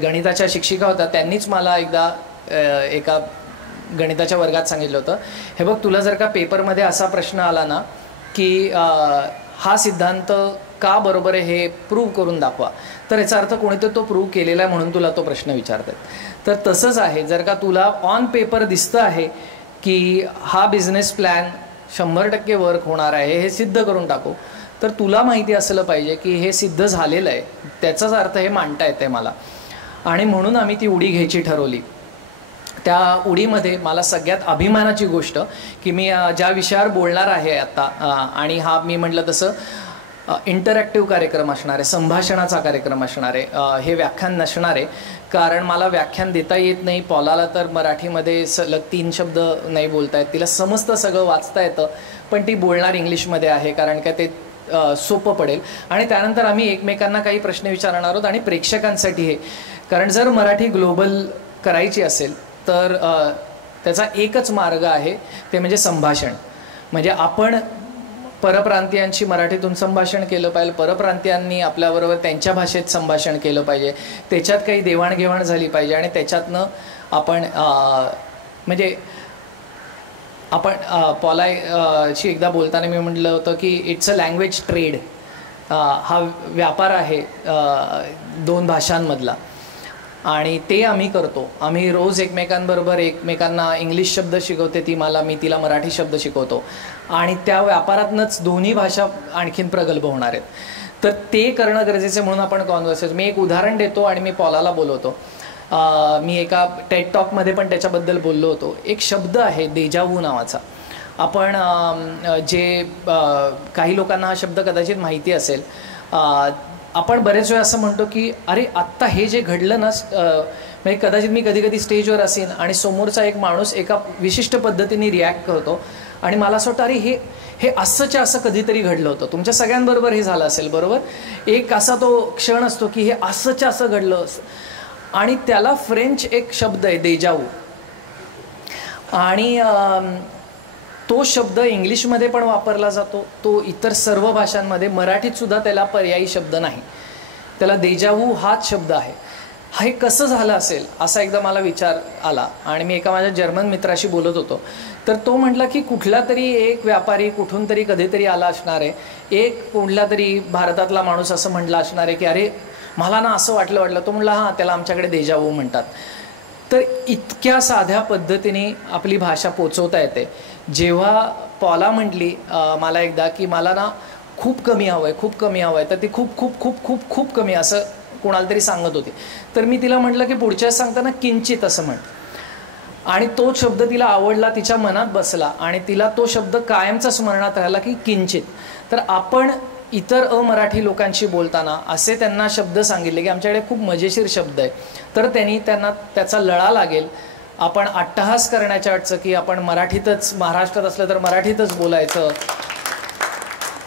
गणिताच्या शिक्षिका होत्या त्यांनीच मला एकदा एका गणिताच्या वर्गात सांगितलं होतं, हे बघ तुला जर का पेपरमध्ये असा प्रश्न आला ना की हा सिद्धांत का बरोबर आहे हे प्रूव्ह करून दाखवा, तर याचा अर्थ कोणीतरी तो प्रूव्ह केलेला आहे म्हणून तुला तो प्रश्न विचारतात. तर तसंच आहे, जर का तुला ऑन पेपर दिसतं आहे की हा बिझनेस प्लॅन 100% वर्क होणार आहे, हे सिद्ध करून टाकू, तर तुला माहिती असलं पाहिजे की हे सिद्ध झालेलं आहे, त्याचाच अर्थ हे मांडता येते मला. आणि म्हणून आम्ही ती उडी घ्यायची ठरवली. त्या उडीमध्ये मला सगळ्यात अभिमानाची गोष्ट की मी ज्या विषयावर बोलणार आहे आता, आणि हा मी म्हटलं तसं इंटरॅक्टिव्ह कार्यक्रम असणार आहे, संभाषणाचा कार्यक्रम असणार आहे, हे व्याख्यान नसणार आहे. कारण मला व्याख्यान देता येत नाही. पॉलाला तर मराठीमध्ये सलग 3 शब्द नाही बोलता येत, तिला समजतं सगळं, वाचता येतं, पण ती बोलणार इंग्लिशमध्ये आहे, कारण काय ते सोपं पडेल. आणि त्यानंतर आम्ही एकमेकांना काही प्रश्न विचारणार आहोत आणि प्रेक्षकांसाठी हे, कारण जर मराठी ग्लोबल करायची असेल तर त्याचा एकच मार्ग आहे, ते म्हणजे संभाषण. म्हणजे आपण परप्रांतीयांशी मराठीतून संभाषण केलं पाहिजे, परप्रांतीयांनी आपल्याबरोबर त्यांच्या भाषेत संभाषण केलं पाहिजे, त्याच्यात काही देवाणघेवाण झाली पाहिजे. आणि त्याच्यातनं आपण म्हणजे आपण पॉलाशी एकदा बोलताना मी म्हटलं होतं की इट्स अ लँग्वेज ट्रेड. हा व्यापार आहे 2 भाषांमधला, आणि ते आम्ही करतो. आम्ही रोज एकमेकांबरोबर एकमेकांना इंग्लिश शब्द शिकवते ती मला, मी तिला मराठी शब्द शिकवतो, आणि त्या व्यापारातनंच दोन्ही भाषा आणखीन प्रगल्भ होणार आहेत. तर ते करणं गरजेचं म्हणून आपण कॉन्व्हर्सेशन, मी एक उदाहरण देतो आणि मी पॉलाला बोलवतो. मी एका टेड टॉकमध्ये पण त्याच्याबद्दल बोललो होतो. एक शब्द आहे देजावू नावाचा. आपण जे काही लोकांना हा शब्द कदाचित माहिती असेल, आपण बरेच वेळा असं म्हणतो की अरे आत्ता हे जे घडलं ना, म्हणजे कदाचित मी कधी कधी स्टेजवर असेन आणि समोरचा एक माणूस एका विशिष्ट पद्धतीने रिॲक्ट करतो आणि मला असं वाटतं अरे हे असंच्या असं कधीतरी घडलं होतं. तुमच्या सगळ्यांबरोबर हे झालं असेल, बरोबर? एक असा तो क्षण असतो की हे असंच्या असं घडलं, आणि त्याला फ्रेंच एक शब्द आहे देजावू. आणि तो शब्द इंग्लिशमध्ये पण वापरला जातो, तो इतर सर्व भाषांमध्ये, मराठीतसुद्धा त्याला पर्यायी शब्द नाही. त्याला देजावू हाच शब्द आहे. हे कसं झालं असेल असा एकदा मला विचार आला आणि मी एका माझ्या जर्मन मित्राशी बोलत होतो. तर तो म्हटला की कुठला तरी एक व्यापारी कुठून तरी कधीतरी आला असणार आहे, एक कुठला तरी भारतातला माणूस असं म्हटला असणार आहे की अरे मला ना असं वाटलं. तो म्हटला हां, त्याला आमच्याकडे देजावू म्हणतात. तर इतक्या साध्या पद्धतीने आपली भाषा पोचवता येते. जेव्हा पॉला म्हटली मला एकदा की मला ना खूप कमी हवं आहे, तर ती खूप खूप खूप खूप खूप कमी असं कोणाला तरी सांगत होती. तर मी तिला म्हटलं की पुढच्या सांगताना किंचित असं म्हण. आणि तो शब्द तिला आवडला, तिच्या मनात बसला आणि तिला तो शब्द कायमचा स्मरणात राहिला की किंचित. तर आपण इतर अमराठी लोकांशी बोलताना असे त्यांना शब्द सांगितले की आमच्याकडे खूप मजेशीर शब्द आहे, तर त्यांना त्याचा लळा लागेल. आपण अट्टहास करण्याच्या अडचण की आपण मराठीतच, महाराष्ट्रात असलं तर मराठीतच बोलायचं,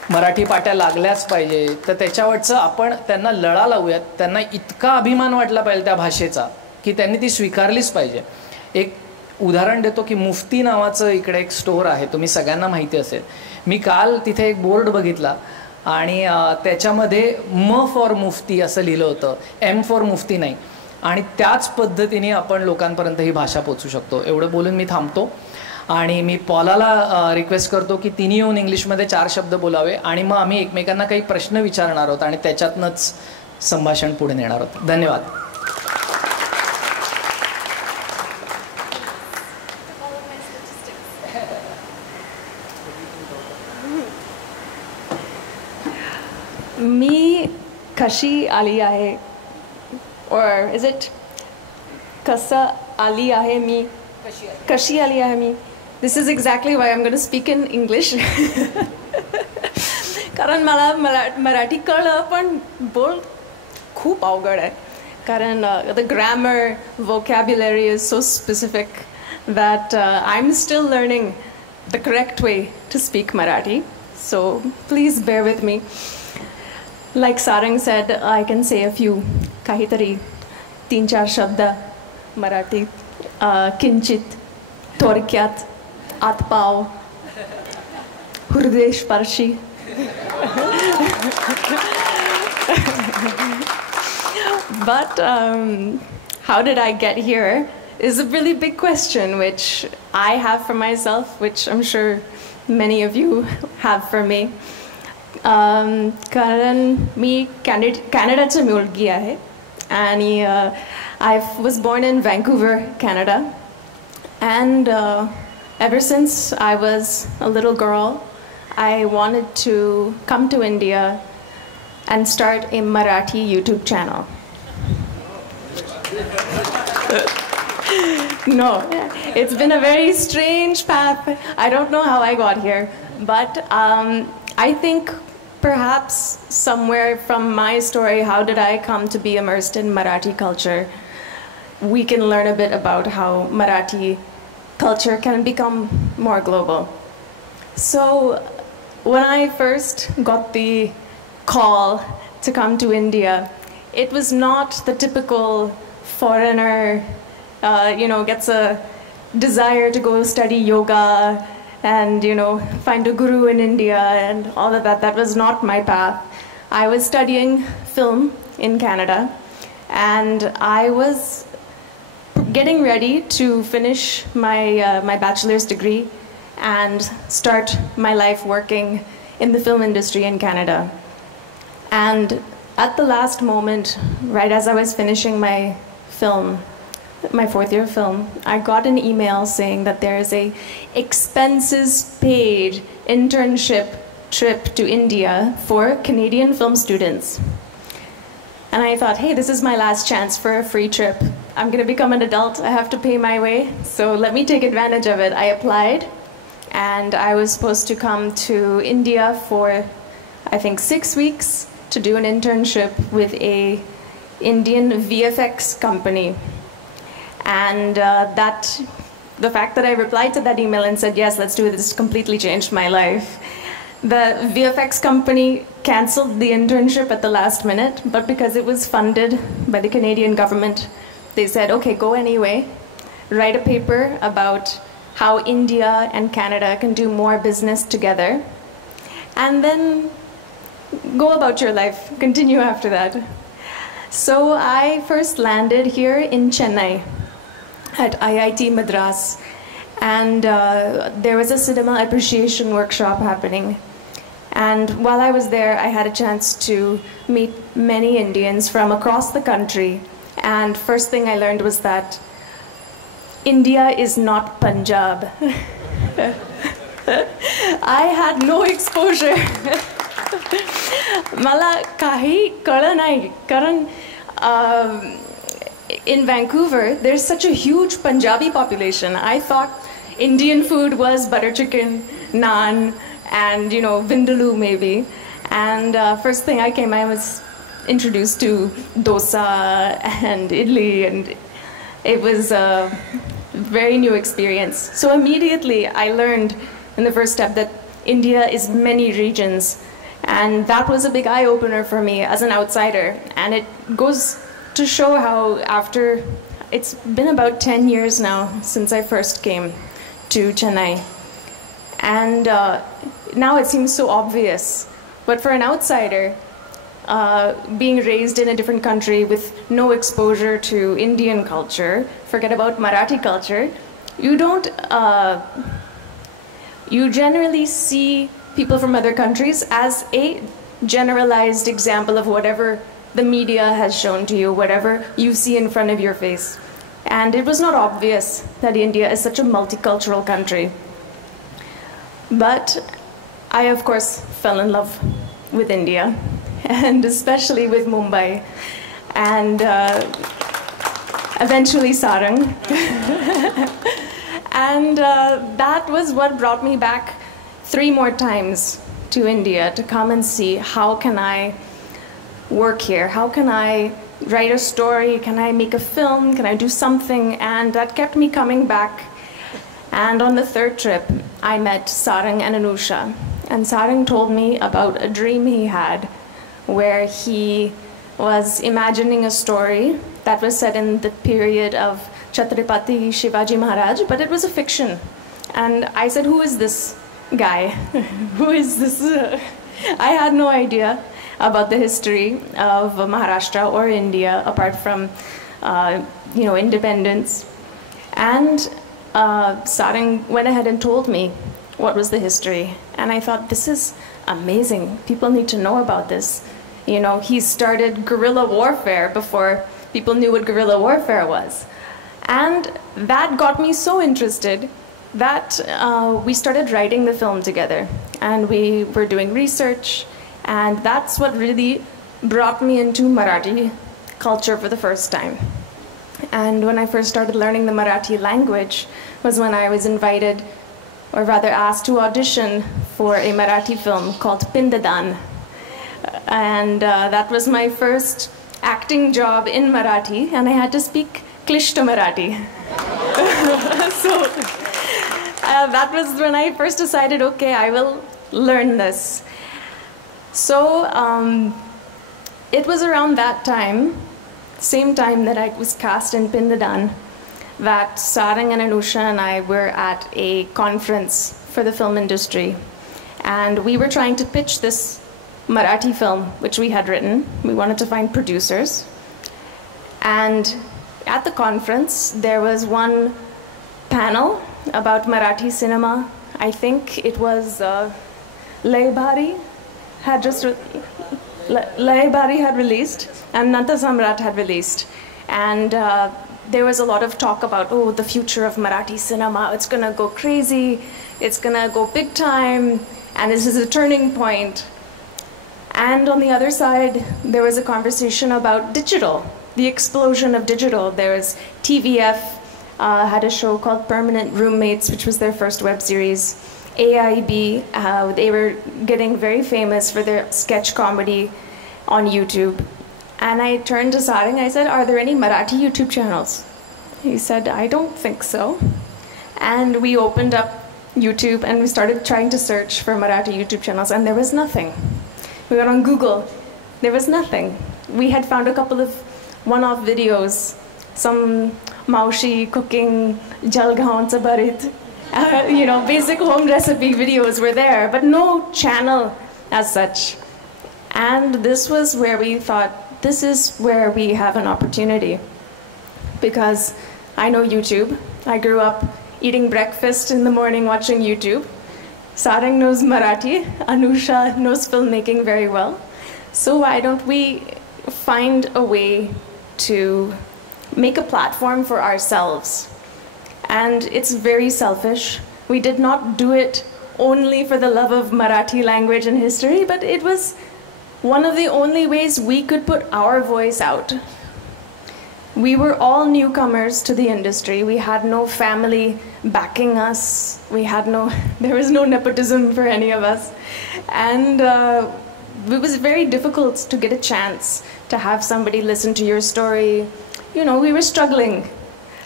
मराठी पाट्या लागल्याच पाहिजे, तर त्याच्यावरचं आपण त्यांना लळा लावूयात. त्यांना इतका अभिमान वाटला पाहिजे त्या भाषेचा की त्यांनी ती स्वीकारलीच पाहिजे. एक उदाहरण देतो की मुफ्ती नावाचं इकडे एक स्टोअर आहे, तुम्ही सगळ्यांना माहिती असेल. मी काल तिथे एक बोर्ड बघितला आणि त्याच्यामध्ये म फॉर मुफ्ती असं लिहिलं होतं, एम फॉर मुफ्ती नाही. आणि त्याच पद्धतीने आपण लोकांपर्यंत ही भाषा पोचू शकतो. एवढं बोलून मी थांबतो आणि मी पॉलाला रिक्वेस्ट करतो की तिने येऊन इंग्लिशमध्ये 4 शब्द बोलावे आणि मग आम्ही एकमेकांना काही प्रश्न विचारणार आहोत आणि त्याच्यातनंच संभाषण पुढे नेणार आहोत. धन्यवाद. मी कशी आली आहे, or is it कसा आली आहे मी, कशी आली आहे मी. This is exactly why I'm going to speak in English. कारण मला मराठी कळलं पण बोल खूप अवघड आहे. कारण the grammar, vocabulary is so specific that I'm still learning the correct way to speak Marathi. So please bear with me. Like Sarang said, I can say a few kahitari 3-4 शब्द मराठी. किंचित, थोडक्यात, आतपाव, हृदयस्पर्शी. But how did I get here is a really big question, which I have for myself, which I'm sure many of you have for me. कारण मी कॅनडाची मुलगी आहे आणि I was born in Vancouver, Canada, and ever since I was a little girl, I wanted to come to India and start a Marathi YouTube channel. No, it's been a very strange path. I don't know how I got here, but I think perhaps somewhere from my story, how did I come to be immersed in Marathi culture, we can learn a bit about how Marathi culture can become more global. So when I first got the call to come to India, it was not the typical foreigner, gets a desire to go study yoga and find a guru in India and all of that. That was not my path. I was studying film in Canada and I was getting ready to finish my bachelor's degree and start my life working in the film industry in Canada. And at the last moment, right as I was finishing my film, my 4th year film, I got an email saying that there is a expenses paid internship trip to India for Canadian film students. And I thought, hey, this is my last chance for a free trip. I'm going to become an adult. I have to pay my way. So let me take advantage of it. I applied and I was supposed to come to India for, I think, 6 weeks to do an internship with a Indian VFX company. And the fact that I replied to that email and said, yes, let's do this, completely changed my life. The VFX company canceled the internship at the last minute, but because it was funded by the Canadian government, they said, okay, go anyway, write a paper about how India and Canada can do more business together, and then go about your life, continue after that. So I first landed here in Chennai at IIT Madras, and there was a cinema appreciation workshop happening. And while I was there, I had a chance to meet many Indians from across the country. And first thing I learned was that India is not Punjab. I had no exposure. Mala kahi kala nahi. Karan in Vancouver, there's such a huge Punjabi population. I thought Indian food was butter chicken, naan, and vindaloo maybe. And first thing I was introduced to dosa and idli, and it was a very new experience. So immediately I learned in the first step that India is many regions, and that was a big eye-opener for me as an outsider. And it goes to show how after, it's been about 10 years now since I first came to Chennai, and now it seems so obvious, but for an outsider, being raised in a different country with no exposure to Indian culture, forget about Marathi culture, you generally see people from other countries as a generalized example of whatever the media has shown to you, whatever you see in front of your face. And it was not obvious that India is such a multicultural country. But I, of course, fell in love with India, and especially with Mumbai, and eventually Sarang. And that was what brought me back 3 more times to India to come and see how can I work here, how can I write a story, can I make a film, can I do something, and that kept me coming back. And on the 3rd trip, I met Sarang and Anusha, and Sarang told me about a dream he had where he was imagining a story that was set in the period of Chhatrapati Shivaji Maharaj, but it was a fiction. And I said, who is this guy? Who is this? I had no idea about the history of Maharashtra or India apart from independence. And Sarang went ahead and told me what was the history, and I thought, this is amazing. People need to know about this. He started guerrilla warfare before people knew what guerrilla warfare was. And that got me so interested that we started writing the film together, and we were doing research. And that's what really brought me into Marathi culture for the first time. And when I first started learning the Marathi language was when I was invited, or rather asked to audition for a Marathi film called Pindadan. And that was my first acting job in Marathi, and I had to speak Klishta Marathi. So that was when I first decided, okay, I will learn this. So it was around that time, same time that I was cast in Pindadan, that Sarang and Anusha and I were at a conference for the film industry. And we were trying to pitch this Marathi film, which we had written. We wanted to find producers. And at the conference, there was one panel about Marathi cinema. I think it was Lay Bhari had released, and Nanta Samrat had released. And there was a lot of talk about, oh, the future of Marathi cinema, it's gonna go crazy, it's gonna go big time, and this is a turning point. And on the other side, there was a conversation about digital, the explosion of digital. There was TVF, had a show called Permanent Roommates, which was their first web series. AIB, they were getting very famous for their sketch comedy on YouTube. And I turned to Sarang, I said, are there any Marathi YouTube channels? He said, I don't think so. And we opened up YouTube and we started trying to search for Marathi YouTube channels, and there was nothing. We went on Google, there was nothing. We had found a couple of one-off videos, some Maushi cooking jalgaon sabarit, Basic home recipe videos were there, but no channel as such. And this was where we thought, this is where we have an opportunity. Because I know YouTube. I grew up eating breakfast in the morning watching YouTube. Sarang knows Marathi. Anusha knows filmmaking very well. So why don't we find a way to make a platform for ourselves? And it's very selfish. We did not do it only for the love of Marathi language and history, but it was one of the only ways we could put our voice out. We were all newcomers to the industry. We had no family backing us. There was no nepotism for any of us. And it was very difficult to get a chance to have somebody listen to your story. We were struggling.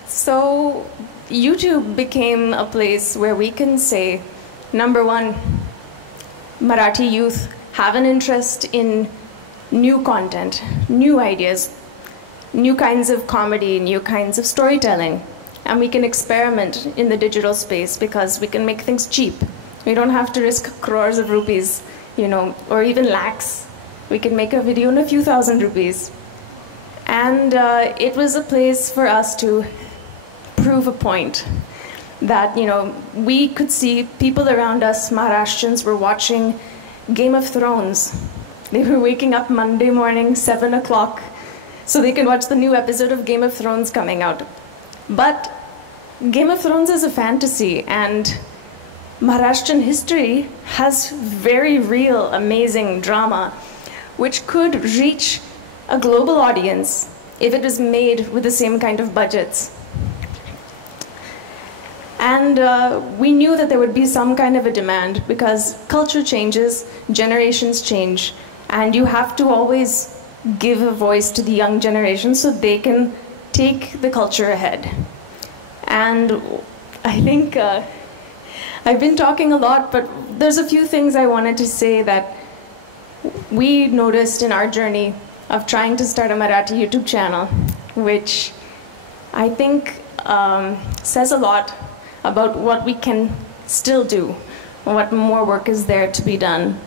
So YouTube became a place where we can say, number one, Marathi youth have an interest in new content, new ideas, new kinds of comedy, new kinds of storytelling. And we can experiment in the digital space because we can make things cheap. We don't have to risk crores of rupees, or even lakhs. We can make a video in a few thousand rupees. And it was a place for us to prove a point that, we could see people around us, Maharashtrians, were watching Game of Thrones. They were waking up Monday morning, 7 o'clock, so they can watch the new episode of Game of Thrones coming out. But Game of Thrones is a fantasy, and Maharashtrian history has very real, amazing drama, which could reach a global audience if it was made with the same kind of budgets. And we knew that there would be some kind of a demand because culture changes, generations change, and you have to always give a voice to the young generation so they can take the culture ahead. And I think I've been talking a lot, but there's a few things I wanted to say that we noticed in our journey of trying to start a Marathi YouTube channel, which I think says a lot about what we can still do, what more work is there to be done.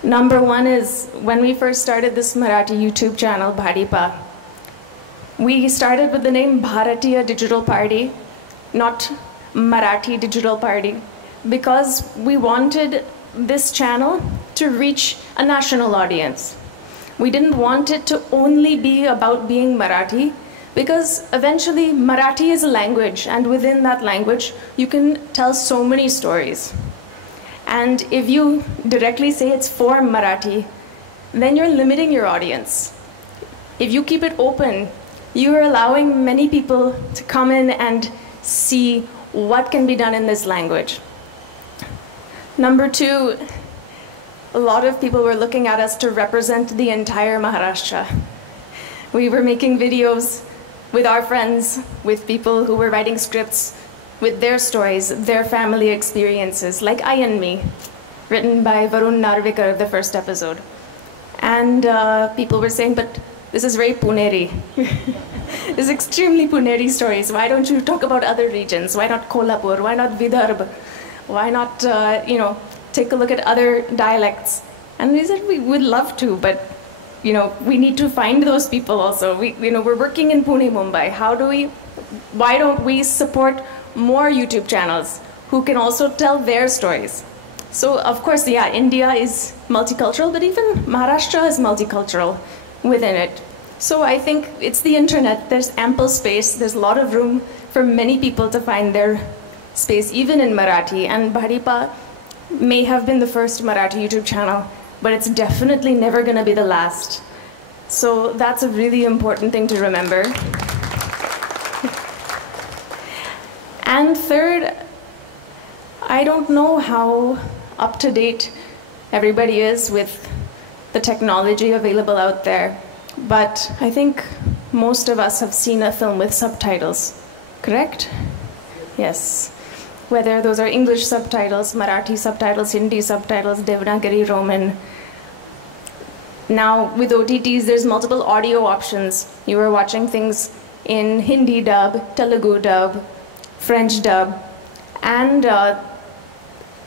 Number one is, when we first started this Marathi YouTube channel, Bhadipa, we started with the name Bharatiya Digital Party, not Marathi Digital Party, because we wanted this channel to reach a national audience. We didn't want it to only be about being Marathi, because eventually Marathi is a language, and within that language you can tell so many stories. And if you directly say it's for Marathi, then you're limiting your audience. If you keep it open, you're allowing many people to come in and see what can be done in this language. Number two, a lot of people were looking at us to represent the entire Maharashtra. We were making videos with our friends, with people who were writing scripts, with their stories, their family experiences, like I and Me, written by Varun Narvikar, the first episode. And people were saying, but this is very Puneri. This is extremely Puneri stories. Why don't you talk about other regions? Why not Kolhapur? Why not Vidarbha? Why not, take a look at other dialects? And we said we would love to, but we need to find those people also. We're working in Pune, Mumbai. Why don't we support more YouTube channels who can also tell their stories? So of course, yeah, India is multicultural, but even Maharashtra is multicultural within it. So I think it's the internet. There's ample space. There's a lot of room for many people to find their space, even in Marathi. And Bhadipa may have been the first Marathi YouTube channel, but it's definitely never going to be the last. So that's a really important thing to remember. And third, I don't know how up to date everybody is with the technology available out there, but I think most of us have seen a film with subtitles, correct? Yes. Whether those are English subtitles, Marathi subtitles, Hindi subtitles, Devanagari, Roman. Now with OTTs, there's multiple audio options. You are watching things in Hindi dub, Telugu dub, French dub, And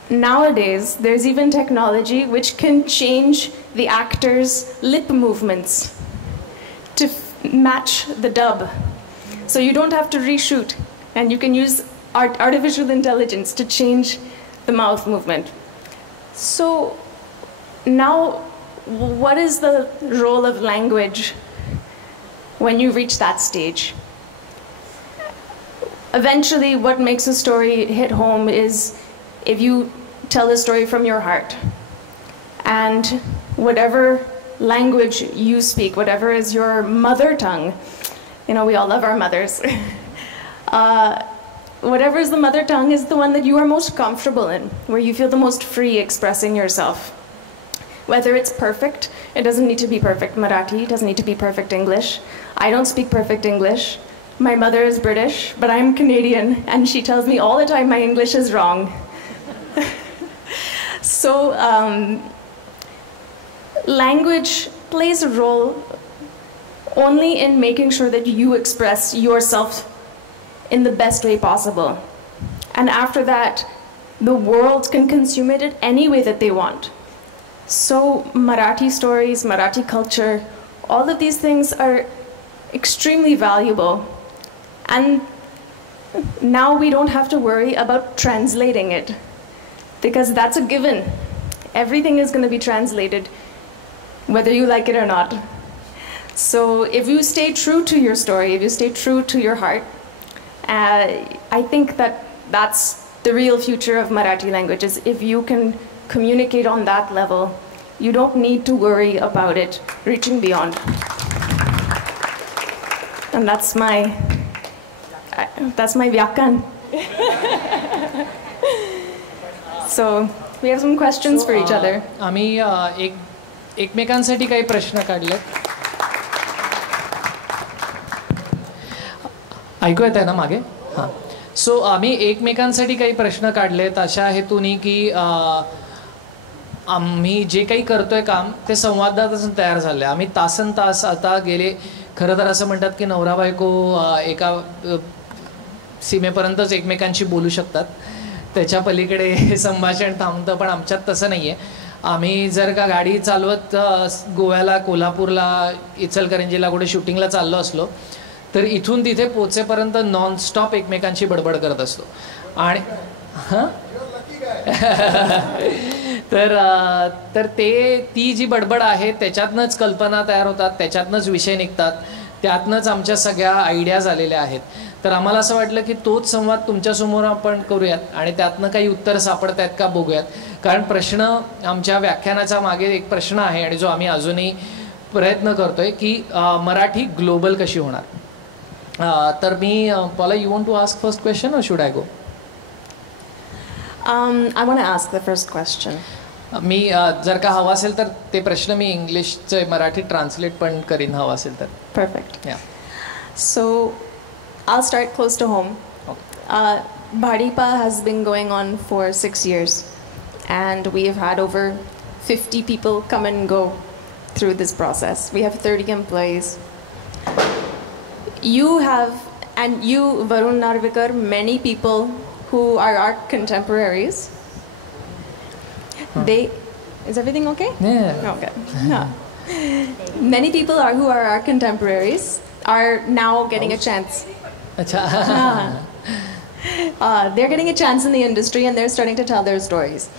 nowadays, there's even technology which can change the actor's lip movements to match the dub. So you don't have to reshoot, and you can use artificial intelligence to change the mouth movement. So now, what is the role of language when you reach that stage? Eventually, what makes a story hit home is if you tell a story from your heart. And whatever language you speak, whatever is your mother tongue, you know, we all love our mothers. Whatever is the mother tongue is the one that you are most comfortable in, where you feel the most free expressing yourself. Whether it's perfect, it doesn't need to be perfect Marathi, it doesn't need to be perfect English. I don't speak perfect English. My mother is British, but I'm Canadian, and she tells me all the time my English is wrong. So, language plays a role only in making sure that you express yourself in the best way possible. And after that, the world can consume it in any way that they want. So Marathi stories, Marathi culture, all of these things are extremely valuable. And now we don't have to worry about translating it, because that's a given. Everything is going to be translated, whether you like it or not. So if you stay true to your story, if you stay true to your heart, I think that that's the real future of Marathi language, is if you can communicate on that level, you don't need to worry about it reaching beyond. And that's my Vyakan. So we have some questions for each other. आम्ही एकमेकांसाठी काही प्रश्न काढलेत. ऐकू येत आहे ना मागे? हां. सो आम्ही एकमेकांसाठी काही प्रश्न काढलेत अशा हेतूनी की आम्ही जे काही करतोय काम ते संवादातून तयार झालं आहे. आम्ही तासन तास आता गेले, खरं तर असं म्हणतात की नवरा बायको एका सीमेपर्यंतच एकमेकांशी बोलू शकतात, त्याच्या पलीकडे संभाषण थांबतं. पण आमच्यात तसं नाही आहे. आम्ही जर का गाडी चालवत गोव्याला, कोल्हापूरला, इचलकरंजीला कुठे शूटिंगला चाललो असलो तर इथून तिथे पोचेपर्यंत नॉनस्टॉप एकमेकांशी बडबड करत असतो. आणि हां तर ती जी बडबड आहे त्याच्यातनंच कल्पना तयार होतात, त्याच्यातनंच विषय निघतात, त्यातनंच आमच्या सगळ्या आयडियाज आलेल्या आहेत. तर आम्हाला असं वाटलं की तोच संवाद तुमच्यासमोर आपण करूयात आणि त्यातनं काही उत्तर सापडत आहेत का बघूयात. कारण प्रश्न, आमच्या व्याख्यानाचा मागे एक प्रश्न आहे आणि जो आम्ही अजूनही प्रयत्न करतोय की मराठी ग्लोबल कशी होणार. तर मी Paula, you want to ask first question और should I go? I want to ask the first question. मी जर का हवा असेल तर ते प्रश्न मी इंग्लिशचे मराठी ट्रान्सलेट पण करीन हवा असेल तर. Perfect. Yeah. So I'll start close to home. Bhadipa has been going on for 6 years, and we have had over 50 people come and go through this process. We have 30 employees. You have, and you, Varun Narvikar, many people who are our contemporaries. Is everything okay? Yeah. Okay. Many people who are our contemporaries are now getting a chance. They're getting a chance in the industry and they're starting to tell their stories.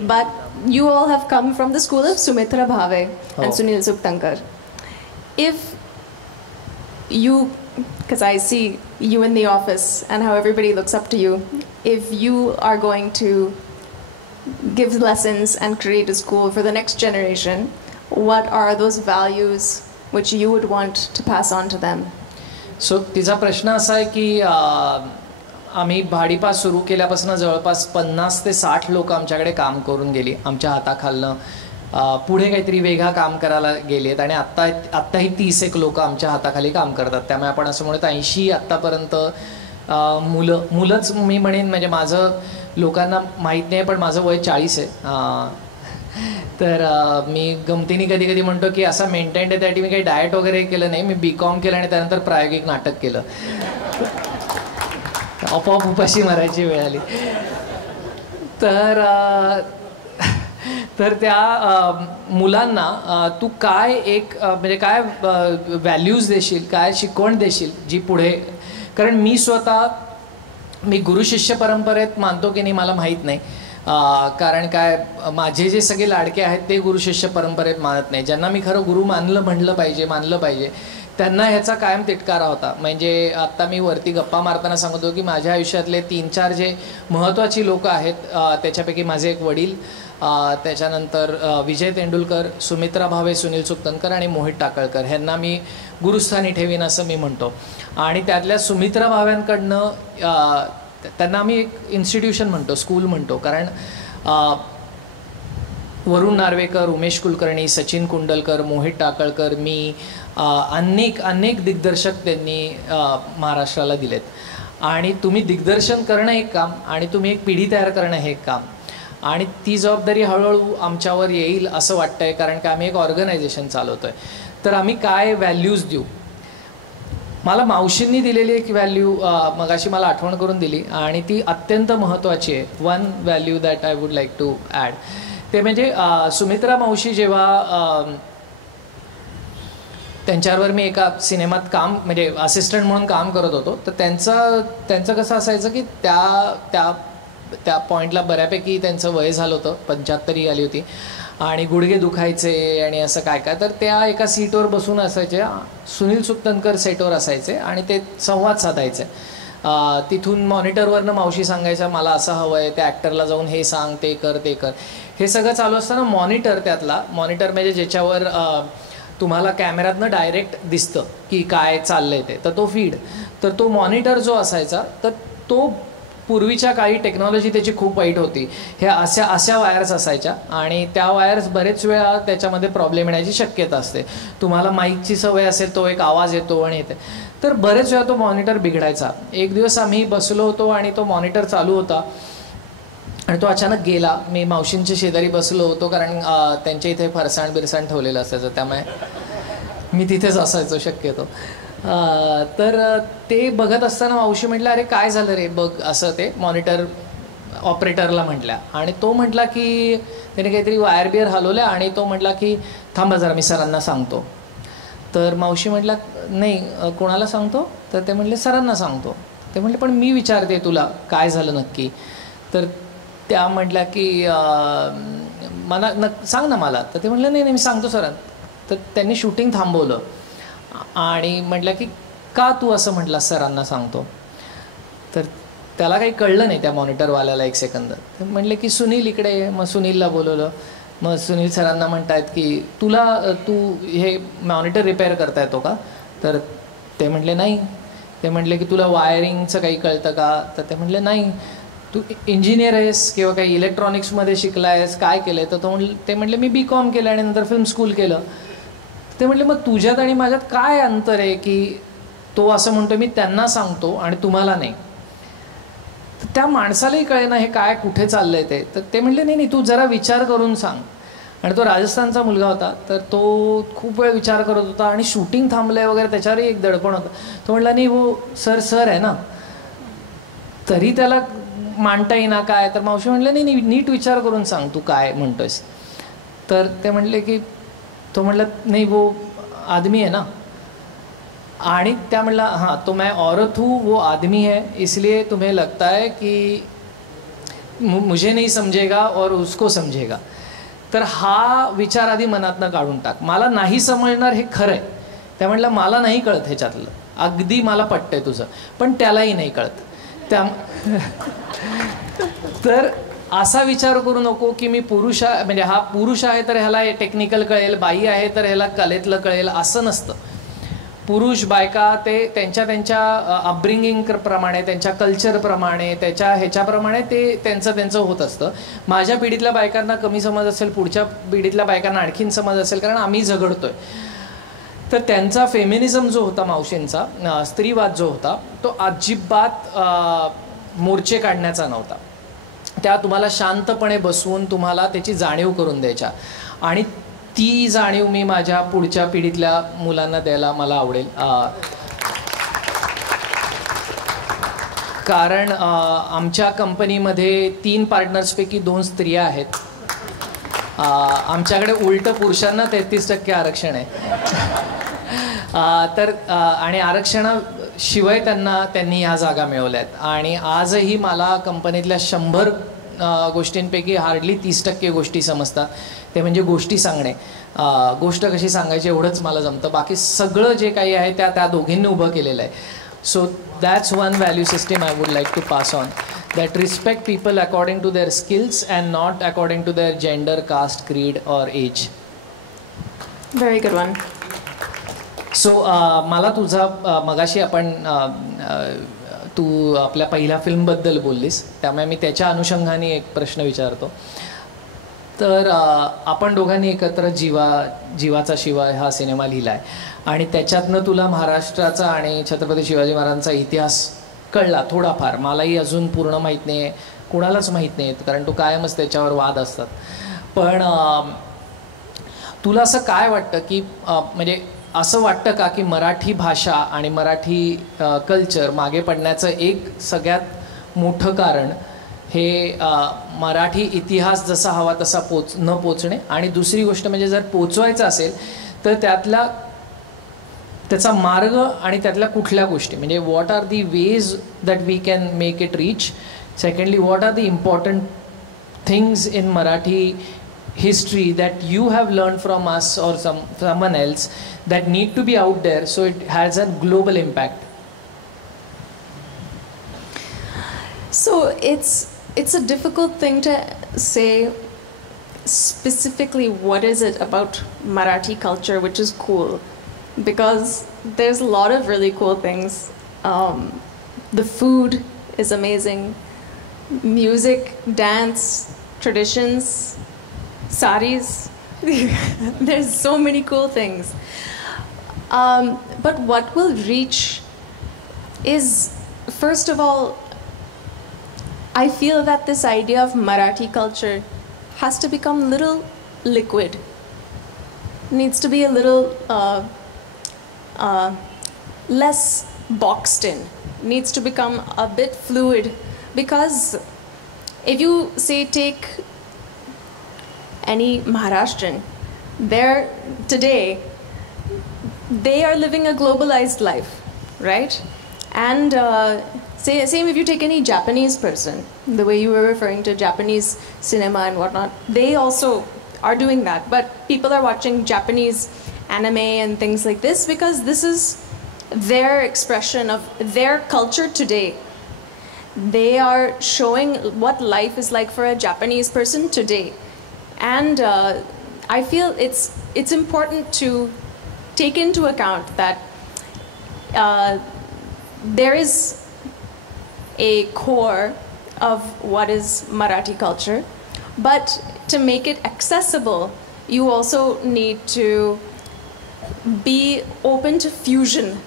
But you all have come from the school of Sumitra Bhave and Sunil Suktankar. If you, because I see you in the office and how everybody looks up to you, if you are going to give lessons and create a school for the next generation, what are those values which you would want to pass on to them? So तिचा प्रश्न असा आहे की आम्ही भाडीपा सुरू केल्यापासून जवळपास 50 ते 60 लोक आमच्याकडे काम करून गेली, आमच्या हाताखालनं पुढे काहीतरी वेगळा काम करायला गेलेत आणि आत्ताही 30 लोक आमच्या हाताखाली काम करतात. त्यामुळे आपण असं म्हणत 80 आत्तापर्यंत मुलंच मी म्हणेन. म्हणजे माझं लोकांना माहीत नाही पण माझं वय 40 आहे. तर मी गमतीने कधी कधी म्हणतो की असा मेंटेन्ड आहे, त्यासाठी मी काही डाएट वगैरे केलं नाही. मी BCom केलं आणि त्यानंतर प्रायोगिक नाटक केलं. आपोआप उपाशी मारायची वेळ आली. तर त्या मुलांना तू काय एक म्हणजे काय व्हॅल्यूज देशील, काय शिकवण देशील जी पुढे, कारण मी स्वतः गुरु शिष्य परंपरेत मानतो की नाही मला माहीत नाही, कारण काय माझे जे सगळे लाडके आहेत ते गुरु शिष्य परंपरेत मानत नाही. ज्यांना मी खरं गुरु मानलं पाहिजे त्यांना ह्याचा कायम तिटकारा होता. म्हणजे आत्ता मी वरती गप्पा मारताना सांगतो की माझ्या आयुष्यातले 3-4 जे महत्त्वाची लोक आहेत त्याच्यापैकी माझे एक वडील, त्याच्यानंतर विजय तेंडुलकर, सुमित्रा भावे, सुनील सुक्तनकर आणि मोहित टाकळकर ह्यांना मी गुरुस्थानी ठेवीन असं मी म्हणतो. आणि त्यातल्या सुमित्रा भाव्यांकडनं त्यांना आम्ही एक इन्स्टिट्यूशन म्हणतो, स्कूल म्हणतो, कारण वरुण नार्वेकर, उमेश कुलकर्णी, सचिन कुंडलकर, मोहित टाकळकर, मी अनेक दिग्दर्शक त्यांनी महाराष्ट्राला दिलेत. आणि तुम्ही दिग्दर्शन करणं एक काम आणि तुम्ही एक पिढी तयार करणं हे एक काम, आणि ती जबाबदारी हळूहळू आमच्यावर येईल असं वाटतंय, कारण का आम्ही एक ऑर्गनायझेशन चालवतोय. तर आम्ही काय व्हॅल्यूज देऊ. मला मावशींनी दिलेली एक व्हॅल्यू मगाशी मला आठवण करून दिली आणि ती अत्यंत महत्त्वाची आहे. One value that I would like to add, ते म्हणजे सुमित्रा मावशी जेव्हा त्यांच्यावर मी एका सिनेमात म्हणजे असिस्टंट म्हणून काम करत होतो, तर त्यांचं कसं असायचं की त्या पॉईंटला बऱ्यापैकी त्यांचं वय झालं होतं, 75 आली होती आणि गुडघे दुखायचे आणि असं काय काय. तर त्या एका सीटवर बसून असायचे, सुनील सुक्तनकर सेटवर असायचे आणि ते संवाद साधायचे. तिथून मॉनिटरवरनं मावशी सांगायच्या मला असं हवं आहे, त्या ॲक्टरला जाऊन हे सांग, ते कर. हे सगळं चालू असताना मॉनिटर म्हणजे ज्याच्यावर तुम्हाला कॅमेऱ्यातनं डायरेक्ट दिसतं की काय चाललंय ते, तर तो फीड, तर तो मॉनिटर जो असायचा तर तो पूर्वीच्या काळी टेक्नॉलॉजी त्याची खूप वाईट होती. हे अशा वायर्स असायच्या आणि त्या वायर्स बरेच वेळा त्याच्यामध्ये प्रॉब्लेम येण्याची शक्यता असते. तुम्हाला माईकची सवय असेल, तो एक आवाज येतो आणि येते, तर बरेच वेळा तो मॉनिटर बिघडायचा. एक दिवस आम्ही बसलो होतो आणि तो मॉनिटर चालू होता आणि तो अचानक गेला. मी मावशींच्या शेजारी बसलो होतो, कारण त्यांच्या इथे फरसाण बिरसाण ठेवलेलं असायचं, त्यामुळे मी तिथेच असायचो शक्यतो. तर ते बघत असताना मावशी म्हटलं अरे काय झालं रे बघ, असं ते मॉनिटर ऑपरेटरला म्हटल्या आणि तो म्हटला की त्याने काहीतरी वायर बिअर हलवल्या आणि तो म्हटला की थांबा जरा मी सरांना सांगतो. तर मावशी म्हटला नाही कोणाला सांगतो, तर ते म्हटले सरांना सांगतो. ते म्हटले पण मी विचारते तुला काय झालं नक्की. तर त्या म्हटल्या की मला सांग ना मला. तर ते म्हटलं नाही मी सांगतो सरांना. तर त्यांनी शूटिंग थांबवलं आणि म्हटलं की का तू असं म्हटलं सरांना सांगतो. तर त्याला काही कळलं नाही त्या मॉनिटरवाल्याला एक सेकंद. तर म्हटले की सुनील इकडे. मग सुनीलला बोलवलं. मग सुनील सरांना म्हणतायत की तू हे मॉनिटर रिपेअर करता येतो का. तर ते म्हटले नाही. ते म्हटले की तुला वायरिंगचं काही कळतं का. तर ते म्हटले नाही. तू इंजिनियर आहेस किंवा काही इलेक्ट्रॉनिक्समध्ये शिकला आहेस, काय केलं आहे. तर ते म्हटले मी BCom केलं आणि नंतर फिल्म स्कूल केलं. ते म्हटले मग तुझ्यात आणि माझ्यात काय अंतर आहे की तो असं म्हणतो मी त्यांना सांगतो आणि तुम्हाला नाही. तर त्या माणसालाही कळेना हे काय कुठे चाललं आहे ते. तर ते म्हटले नाही तू जरा विचार करून सांग. आणि तो राजस्थानचा मुलगा होता, तर तो खूप वेळ विचार करत होता आणि शूटिंग थांबलं आहे वगैरे त्याच्यावरही एक दडपण होतं. तो म्हटला नाही वो सर आहे ना, तरी त्याला मांडता येईना काय. तर मावशी म्हटलं नाही नीट विचार करून सांग तू काय म्हणतोयस. तर ते म्हटले की तो म्हटलं नहीं वो आदमी है ना. आणि त्या म्हटला हाँ तो मैं औरत हूँ, वो आदमी है, इसलिए तुम्हें लगता है कि मुझे नहीं समझेगा और उसको समझेगा. तर हा विचार आधी मनातनं काढून टाक. मला नाही समजणार हे खरं आहे. त्या म्हटलं मला नाही कळत ह्याच्यातलं, अगदी मला पटतंय तुझं, पण त्यालाही नाही कळत. त्या तर असा विचार करू नको की मी पुरुष आहे, म्हणजे हा पुरुष आहे तर ह्याला टेक्निकल कळेल, बाई आहे तर ह्याला कलेतलं कळेल, असं नसतं. पुरुष बायका ते त्यांच्या अपब्रिंगिंग प्रमाणे, त्यांच्या कल्चरप्रमाणे, ह्याच्याप्रमाणे ते त्यांचं होत असतं. माझ्या पिढीतल्या बायकांना कमी समज असेल, पुढच्या पिढीतल्या बायकांना आणखीन समज असेल, कारण आम्ही झगडतोय. तर त्यांचा फेमिनिझम जो होता, मावशींचा स्त्रीवाद जो होता, तो अजिबात मोर्चे काढण्याचा नव्हता. त्या तुम्हाला शांतपणे बसवून तुम्हाला त्याची जाणीव करून द्यायच्या. आणि ती जाणीव मी माझ्या पुढच्या पिढीतल्या मुलांना द्यायला मला आवडेल. कारण आमच्या कंपनीमध्ये 3 पार्टनर्सपैकी 2 स्त्रिया आहेत. आमच्याकडे उलटं पुरुषांना 33% आरक्षण आहे. तर आणि आरक्षणाशिवाय त्यांनी ह्या जागा मिळवल्या आहेत. आणि आजही मला कंपनीतल्या 100 गोष्टींपैकी हार्डली 30% गोष्टी समजतात. ते म्हणजे गोष्टी सांगणे, गोष्ट कशी सांगायची एवढंच मला जमतं. बाकी सगळं जे काही आहे त्या दोघींनी उभं केलेलं आहे. So that's one value system I would like to pass on, that respect people according to their skills and not according to their gender, caste, creed or age. Very good one. So मला तुझा मगाशी आपण तू आपल्या पहिल्या फिल्मबद्दल बोललीस, त्यामुळे मी त्याच्या अनुषंगाने एक प्रश्न विचारतो. तर आपण दोघांनी एकत्र जीवाचा शिवा हा सिनेमा लिहिला आहे आणि त्याच्यातनं तुला महाराष्ट्राचा आणि छत्रपती शिवाजी महाराजांचा इतिहास कळला थोडाफार. मलाही अजून पूर्ण माहीत नाही आहे, कोणालाच माहीत नाही आहे, कारण तो कायमच त्याच्यावर वाद असतात. पण तुला असं काय वाटतं की म्हणजे असं वाटतं का की मराठी भाषा आणि मराठी कल्चर मागे पडण्याचं एक सगळ्यात मोठं कारण हे मराठी इतिहास जसा हवा तसा न पोचणे, आणि दुसरी गोष्ट म्हणजे जर पोचवायचं असेल तर त्याचा मार्ग आणि त्यातल्या कुठल्या गोष्टी, म्हणजे what are the ways that we can make it reach. Secondly, what are the important things in Marathi history that you have learned from us or someone else that need to be out there so it has a global impact? So it's a difficult thing to say specifically what is it about Marathi culture which is cool, because there's a lot of really cool things. The food is amazing, music, dance, traditions, saris. There's so many cool things. But what will reach is, first of all, I feel that this idea of Marathi culture has to become a little liquid. Needs to be a little less boxed in. Needs to become a bit fluid, because if you say take any Maharashtrian, today they are living a globalized life, right? And same if you take any Japanese person, the way you were referring to Japanese cinema and whatnot, they also are doing that. But people are watching Japanese anime and things like this because this is their expression of their culture today. They are showing what life is like for a Japanese person today. And I feel it's important to take into account that there is a core of what is Marathi culture, but to make it accessible, you also need to be open to fusion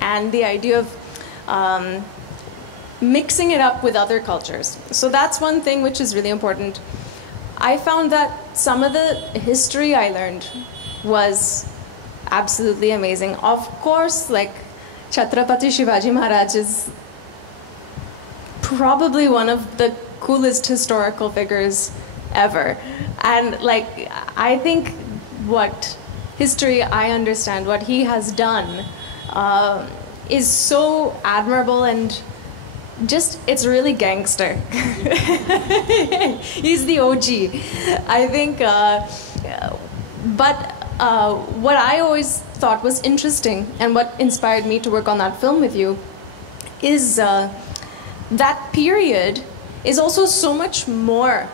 and the idea of mixing it up with other cultures. So that's one thing which is really important. I found that some of the history I learned was absolutely amazing. Of course, like Chhatrapati Shivaji Maharaj is probably one of the coolest historical figures ever. And like, I think what history I understand, what he has done is so admirable and just, it's really gangster. He's the OG, I think. But what I always thought was interesting and what inspired me to work on that film with you is that period is also so much more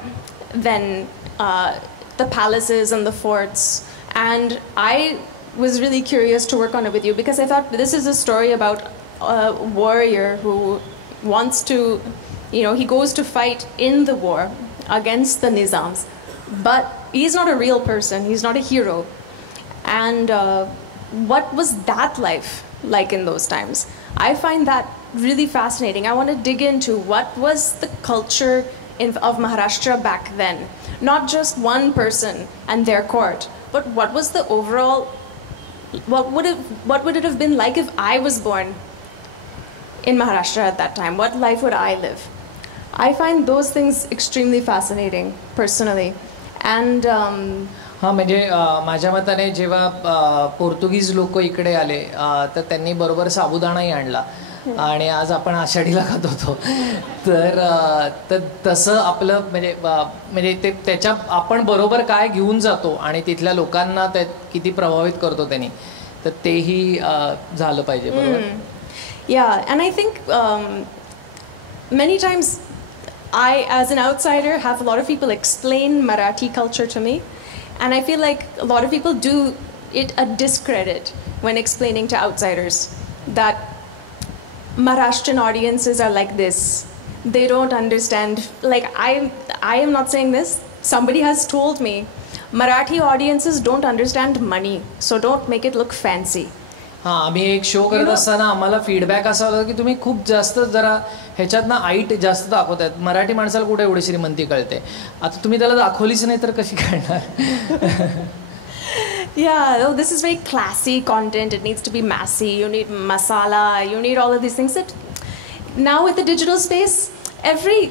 than the palaces and the forts. And I was really curious to work on it with you because I thought this is a story about a warrior who wants to, he goes to fight in the war against the Nizams, but he's not a real person, he's not a hero. And what was that life like in those times? I find that really fascinating. I want to dig into what was the culture of Maharashtra back then, not just one person and their court, but what was the overall, what would it have been like if I was born in Maharashtra at that time? What life would I live? I find those things extremely fascinating personally. And हां, म्हणजे माझ्या मताने जेव्हा पोर्तुगीज लोक इकडे आले तर त्यांनी बरोबर साबुदाणाही आणला आणि आज आपण आषाढीला खात होतो. तर तसं आपलं म्हणजे ते त्याच्या आपण बरोबर काय घेऊन जातो आणि तिथल्या लोकांना त्या किती प्रभावित करतो त्यांनी, तर तेही झालं पाहिजे. बरोबर. Yeah, and I think many times I, as an outsider, have a lot of people explain Marathi culture to me, and I feel like a lot of people do it a discredit when explaining to outsiders that Maharashtrian audiences are like this. They don't understand. Like I am not saying this. Somebody has told me Marathi audiences don't understand money, so don't make it look fancy. हां, आम्ही एक show करत असताना आम्हाला feedback असा होता की तुम्ही खूप जास्त जरा ह्याच्यात ना आईट जास्त दाखवतायत. मराठी माणसाला कुठे एवढी श्रीमंती कळते, आता तुम्ही त्याला दाखवलीच नाही तर कशी कळणार. Yeah, oh, this is very classy content. It needs to be massy. You need masala. You need all of these things. That now with the digital space, every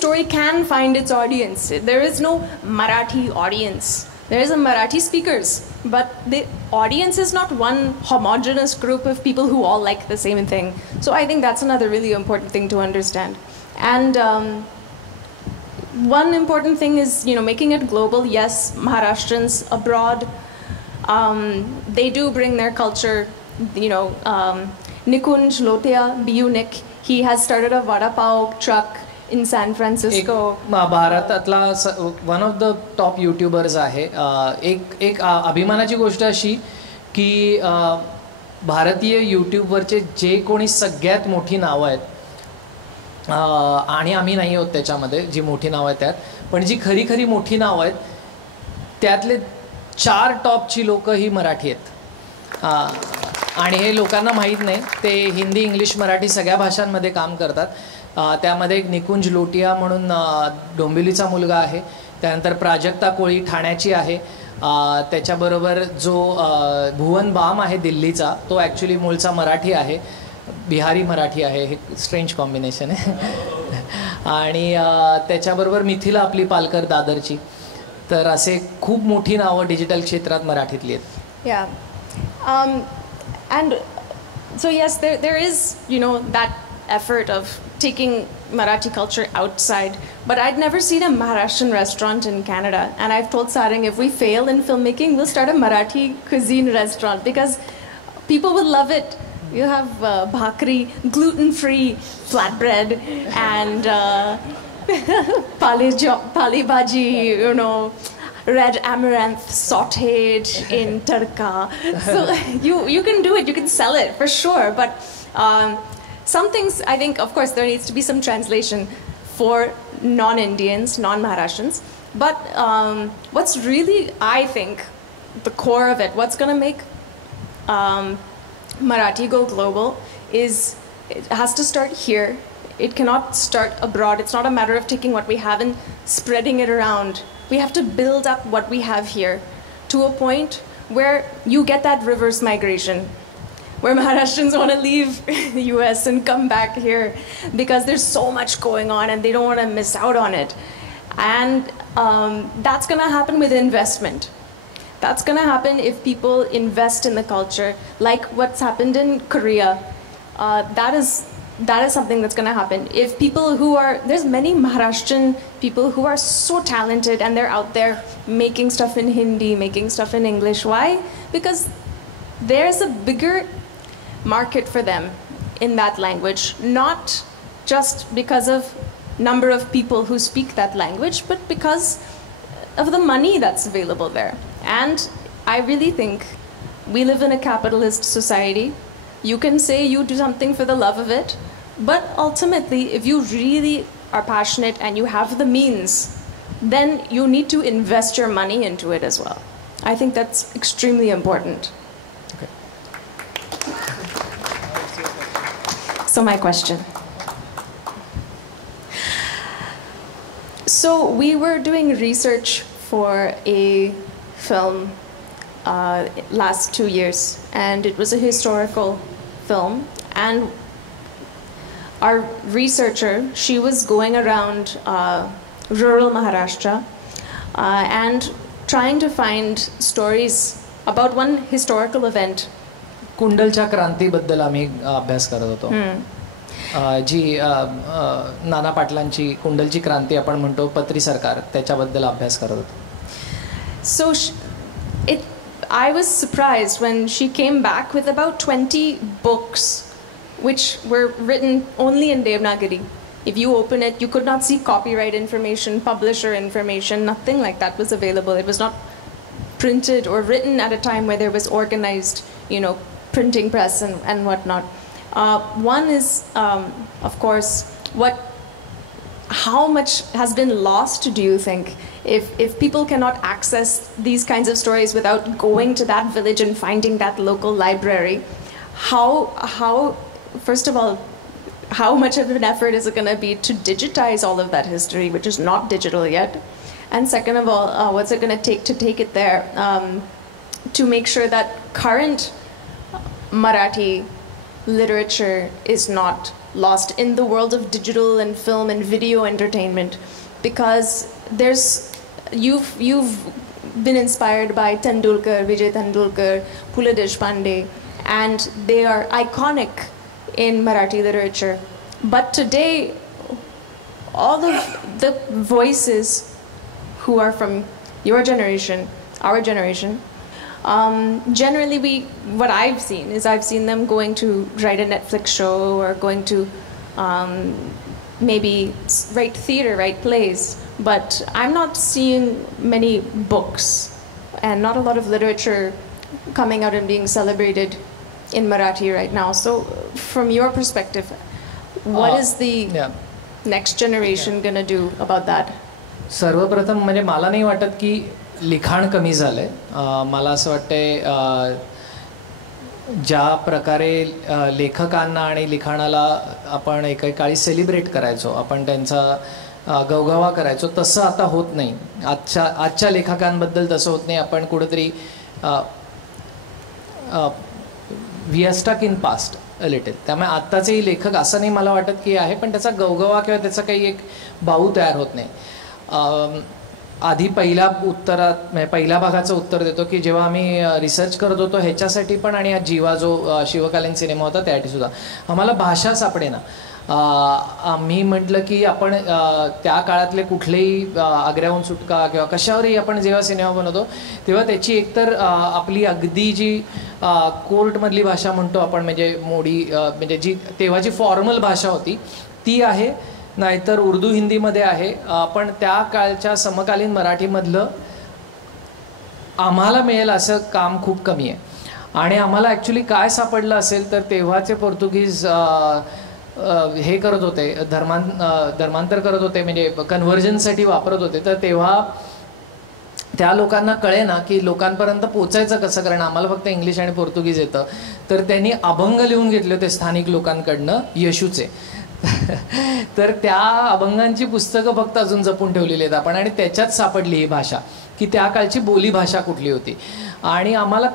story can find its audience. There is no Marathi audience. There is a Marathi speakers, but the audience is not one homogeneous group of people who all like the same thing. So I think that's another really important thing to understand. And one important thing is, making it global. Yes, Maharashtrians abroad, they do bring their culture. Nikunj Lotia, BU Nick, he has started a vada pav truck in San Francisco. भारतातला one of the top YouTubers आहे. एक अभिमानाची गोष्ट अशी की भारतीय यूट्यूबवरचे जे कोणी सगळ्यात मोठी नावं आहेत, आणि आम्ही नाही आहोत त्याच्यामध्ये जी मोठी नावं आहेत त्यात, पण जी खरी खरी मोठी नावं आहेत त्यातले 4 टॉपची लोकं ही मराठी आहेत. आणि हे लोकांना माहीत नाही. ते हिंदी, इंग्लिश, मराठी सगळ्या भाषांमध्ये काम करतात. त्यामध्ये एक निकुंज लोटिया म्हणून डोंबिवलीचा मुलगा आहे. त्यानंतर प्राजक्ता कोळी ठाण्याची आहे. त्याच्याबरोबर जो भुवन बाम आहे दिल्लीचा, तो ॲक्च्युली मूळचा मराठी आहे, बिहारी मराठी आहे. हे स्ट्रेंज कॉम्बिनेशन आहे. आणि त्याच्याबरोबर मिथिला आपली पालकर दादरची. तर असे खूप मोठी नावं डिजिटल क्षेत्रात मराठीतली आहेत. या and so yes, there is that effort of taking Marathi culture outside, but I'd never seen a Maharashtrian restaurant in Canada, and I've told Sarang if we fail in filmmaking, we'll start a Marathi cuisine restaurant because people will love it. You have bhakri, gluten-free flatbread, and pali bhaji, red amaranth sautéed in tadka. So you can do it, you can sell it for sure, but some things, I think, of course, there needs to be some translation for non-Indians, non-Maharashtrians. But what's really, I think, the core of it, what's going to make Marathi go global is it has to start here. It cannot start abroad. It's not a matter of taking what we have and spreading it around. We have to build up what we have here to a point where you get that reverse migration, where Maharashtrians want to leave the US and come back here because there's so much going on and they don't want to miss out on it. And that's going to happen with investment. That's going to happen if people invest in the culture, like what's happened in Korea. That is something that's going to happen. If people there's many Maharashtrian people who are so talented and they're out there making stuff in Hindi, making stuff in English. Why? Because there's a bigger market for them in that language, not just because of number of people who speak that language, but because of the money that's available there. And I really think we live in a capitalist society. You can say you do something for the love of it, but ultimately, if you really are passionate and you have the means, then you need to invest your money into it as well. I think that's extremely important. Okay. So my question. So we were doing research for a film last 2 years, and it was a historical film, And our researcher, she was going around rural Maharashtra and trying to find stories about one historical event. कुंडलच्या क्रांतीबद्दल आम्ही अभ्यास करत होतो. जी नाना पाटलांची कुंडलची क्रांती आपण म्हणतो पत्री सरकार, त्याच्याबद्दल अभ्यास करत होतो. So I was surprised when she came back with about 20 books which were written only in Devanagari. If you open it, you could not see copyright information, publisher information, nothing like that was available. It was not printed or written at a time where there was organized, printing press and whatnot. One is, of course, how much has been lost, do you think? If people cannot access these kinds of stories without going to that village and finding that local library, how first of all, how much of an effort is it going to be to digitize all of that history, which is not digital yet? And second of all, what's it going to take it there to make sure that current Marathi literature is not lost in the world of digital and film and video entertainment? Because you've been inspired by Tendulkar, Vijay Tendulkar, Pula Deshpande, and they are iconic in Marathi literature. But today, all of the voices who are from your generation, our generation, generally what I've seen them going to write a Netflix show or going to maybe write theater, write plays, but I'm not seeing many books and not a lot of literature coming out and being celebrated in Marathi right now. So from your perspective, what is the next generation gonna do about that? सर्वप्रथम म्हणजे मला नाही वाटत की लिखाण कमी झालंय. मला असं वाटतंय ज्या प्रकारे लेखकांना आणि लिखाणाला आपण एकेकाळी सेलिब्रेट करायचो, आपण त्यांचा गवगवा करायचो, तसं आता होत नाही. आजच्या लेखकांबद्दल तसं होत नाही. आपण कुठेतरी we are stuck in past a little. त्यामुळे आत्ताचेही लेखक असं नाही मला वाटत की आहे, पण त्याचा गवगवा किंवा त्याचा काही एक बाऊ तयार होत नाही. आधी पहिल्या भागाचं उत्तर देतो की जेव्हा आम्ही रिसर्च करत होतो ह्याच्यासाठी पण आणि हा जीवा जो शिवकालीन सिनेमा होता त्यासाठी सुद्धा आम्हाला भाषा सापडेना. आम्ही म्हटलं की आपण त्या काळातले कुठलेही आग्र्याहून सुटका किंवा कशावरही आपण जेव्हा सिनेमा बनवतो तेव्हा त्याची एकतर आपली अगदी जी कोर्टमधली भाषा म्हणतो आपण, म्हणजे म्हणजे जी तेव्हाची फॉर्मल भाषा होती ती आहे, नाहीतर उर्दू हिंदीमध्ये आहे. पण त्या काळच्या समकालीन मराठीमधलं आम्हाला मिळेल असं काम खूप कमी आहे. आणि आम्हाला ॲक्च्युली काय सापडलं असेल तर तेव्हाचे पोर्तुगीज हे करत होते, धर्मांतर करत होते, म्हणजे कन्व्हर्जनसाठी वापरत होते. तर तेव्हा त्या लोकांना कळे ना की लोकांपर्यंत पोचायचं कसं, कारण आम्हाला फक्त इंग्लिश आणि पोर्तुगीज येतं. तर त्यांनी अभंग लिहून घेतले होते स्थानिक लोकांकडनं येशूचे. तर त्या अभंगांची पुस्तकं फक्त अजून जपून ठेवलेली आहेत आपण, आणि त्याच्यात सापडली ही भाषा की त्या काळची बोलीभाषा कुठली होती. आणि आम्हाला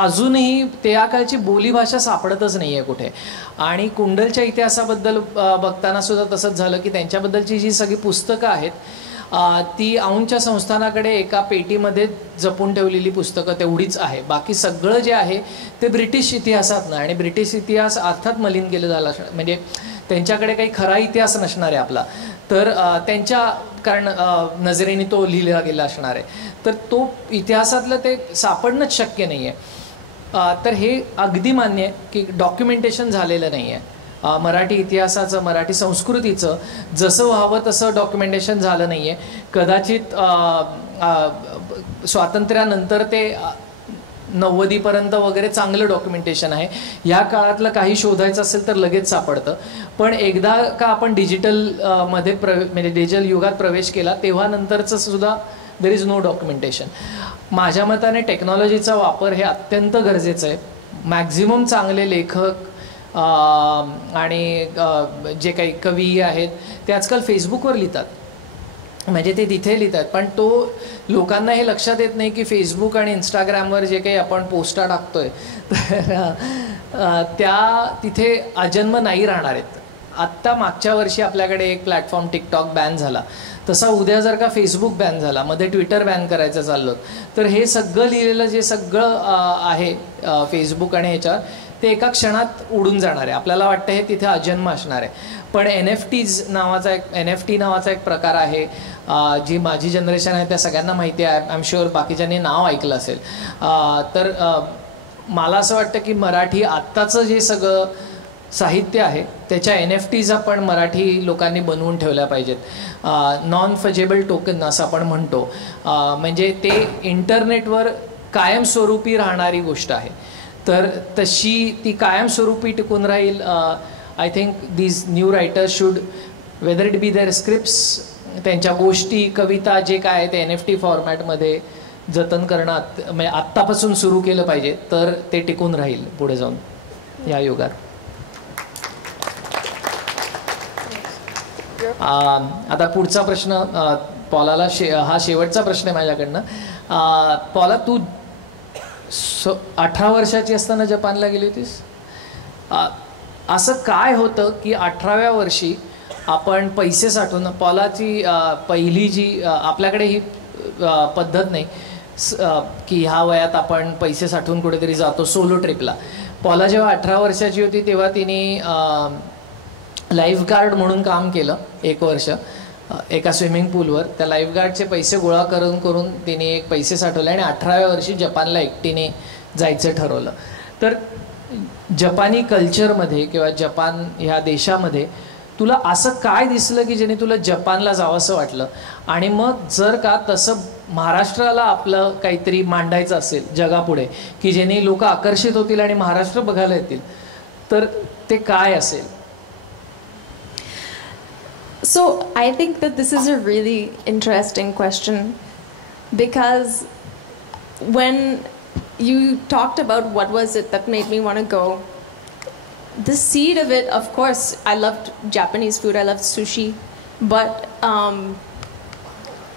अजूनही त्या काळची बोलीभाषा सापडतच नाही आहे कुठे. आणि कुंडलच्या इतिहासाबद्दल बघताना सुद्धा तसंच झालं की त्यांच्याबद्दलची जी सगळी पुस्तकं आहेत ती औंधच्या संस्थानाकडे एका पेटीमध्ये जपून ठेवलेली पुस्तकं तेवढीच आहे. बाकी सगळं जे आहे ते ब्रिटिश इतिहासातनं, आणि ब्रिटिश इतिहास अर्थात मलिन केलं झालं, म्हणजे त्यांच्याकडे काही खरा इतिहास नसणार आहे आपला, तर त्यांच्या कारण नजरेने तो लिहिला गेला असणार आहे. तर तो इतिहासातलं ते सापडणंच शक्य नाही आहे. तर हे अगदी मान्य आहे की डॉक्युमेंटेशन झालेलं नाही आहे. मराठी इतिहासाचं, मराठी संस्कृतीचं जसं व्हावं तसं डॉक्युमेंटेशन झालं नाही आहे. कदाचित स्वातंत्र्यानंतर ते 90पर्यंत वगैरे चांगलं डॉक्युमेंटेशन आहे. या काळातलं काही शोधायचं असेल तर लगेच सापडतं. पण एकदा का आपण डिजिटलमध्ये म्हणजे डिजिटल युगात प्रवेश केला तेव्हा नंतरचं सुद्धा देर इज नो डॉक्युमेंटेशन. माझ्या मताने टेक्नॉलॉजीचा वापर हे अत्यंत गरजेचं आहे. मॅक्झिमम चांगले लेखक आणि जे काही कवी आहेत ते आजकाल फेसबुकवर लिहितात, म्हणजे ते तिथे लिहितात. पण तो लोकांना हे लक्षात येत नाही की फेसबुक आणि इंस्टाग्रामवर जे काही आपण पोस्टा टाकतोय त्या तिथे अजन्म नाही राहणार आहेत. आत्ता मागच्या वर्षी आपल्याकडे एक प्लॅटफॉर्म टिकटॉक बॅन झाला, तसा उद्या जर का फेसबुक बॅन झाला, मध्ये ट्विटर बॅन करायचं चाललं, तर हे सगळं लिहिलेलं जे सगळं आहे फेसबुक आणि ह्याच्यावर, ते एका क्षणात उडून जाणार आहे. आपल्याला वाटतं हे तिथे अजन्म असणार आहे, पण NFT नावाचा एक प्रकार आहे, जी माझी जनरेशन आहे त्या सगळ्यांना माहिती आहे. आय एम शुअर बाकीच्यांनी नाव ऐकलं असेल. तर मला असं वाटतं की मराठी आत्ताचं जे सगळं साहित्य आहे त्याच्या NFTs आपण मराठी लोकांनी बनवून ठेवल्या पाहिजेत. नॉन फजेबल टोकन असं आपण म्हणतो, म्हणजे ते इंटरनेटवर कायमस्वरूपी राहणारी गोष्ट आहे. तर तशी ती कायमस्वरूपी टिकून राहील. I think these new writers should, whether it be their scripts, त्यांच्या गोष्टी, कविता, जे काय आहे ते NFT फॉर्मॅटमध्ये जतन करणं म्हणजे आत्तापासून सुरू केलं पाहिजे, तर ते टिकून राहील पुढे जाऊन या युगात. आता पुढचा प्रश्न पॉलाला, हा शेवटचा प्रश्न आहे माझ्याकडनं. पॉला, तू 18 वर्षाची असताना जपानला गेली होतीस. असं काय होतं की 18व्या वर्षी आपण पैसे साठवून, पॉलाची पहिली जी आपल्याकडे ही पद्धत नाही की ह्या वयात आपण पैसे साठवून कुठेतरी जातो सोलो ट्रिपला. पॉला जेव्हा 18 वर्षाची होती तेव्हा तिने लाईफगार्ड म्हणून काम केलं 1 वर्ष एका स्विमिंग पूलवर. त्या लाईफगार्डचे पैसे गोळा करून तिने एक पैसे साठवले आणि 18व्या वर्षी जपानला एकटीने जायचं ठरवलं. तर जपानी कल्चरमध्ये किंवा जपान ह्या देशामध्ये तुला असं काय दिसलं की ज्याने तुला जपानला जावंसं वाटलं? आणि मग जर का तसं महाराष्ट्राला आपलं काहीतरी मांडायचं असेल जगापुढे की ज्याने लोक आकर्षित होतील आणि महाराष्ट्र बघायला येतील, तर ते काय असेल? So I think that this is a really interesting question, because when you talked about what was it that made me want to go, the seed of it, of course, I loved Japanese food, I loved sushi, but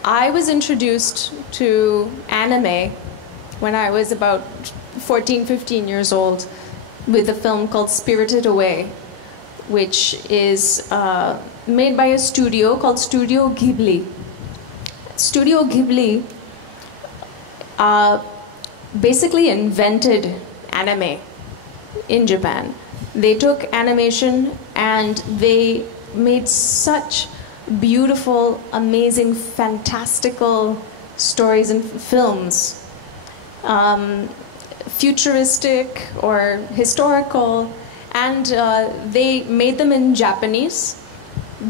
I was introduced to anime when I was about 14-15 years old with a film called Spirited Away, which is made by a studio called Studio Ghibli. Studio Ghibli basically invented anime in Japan. They took animation and they made such beautiful, amazing, fantastical stories and films. Futuristic or historical, and they made them in Japanese.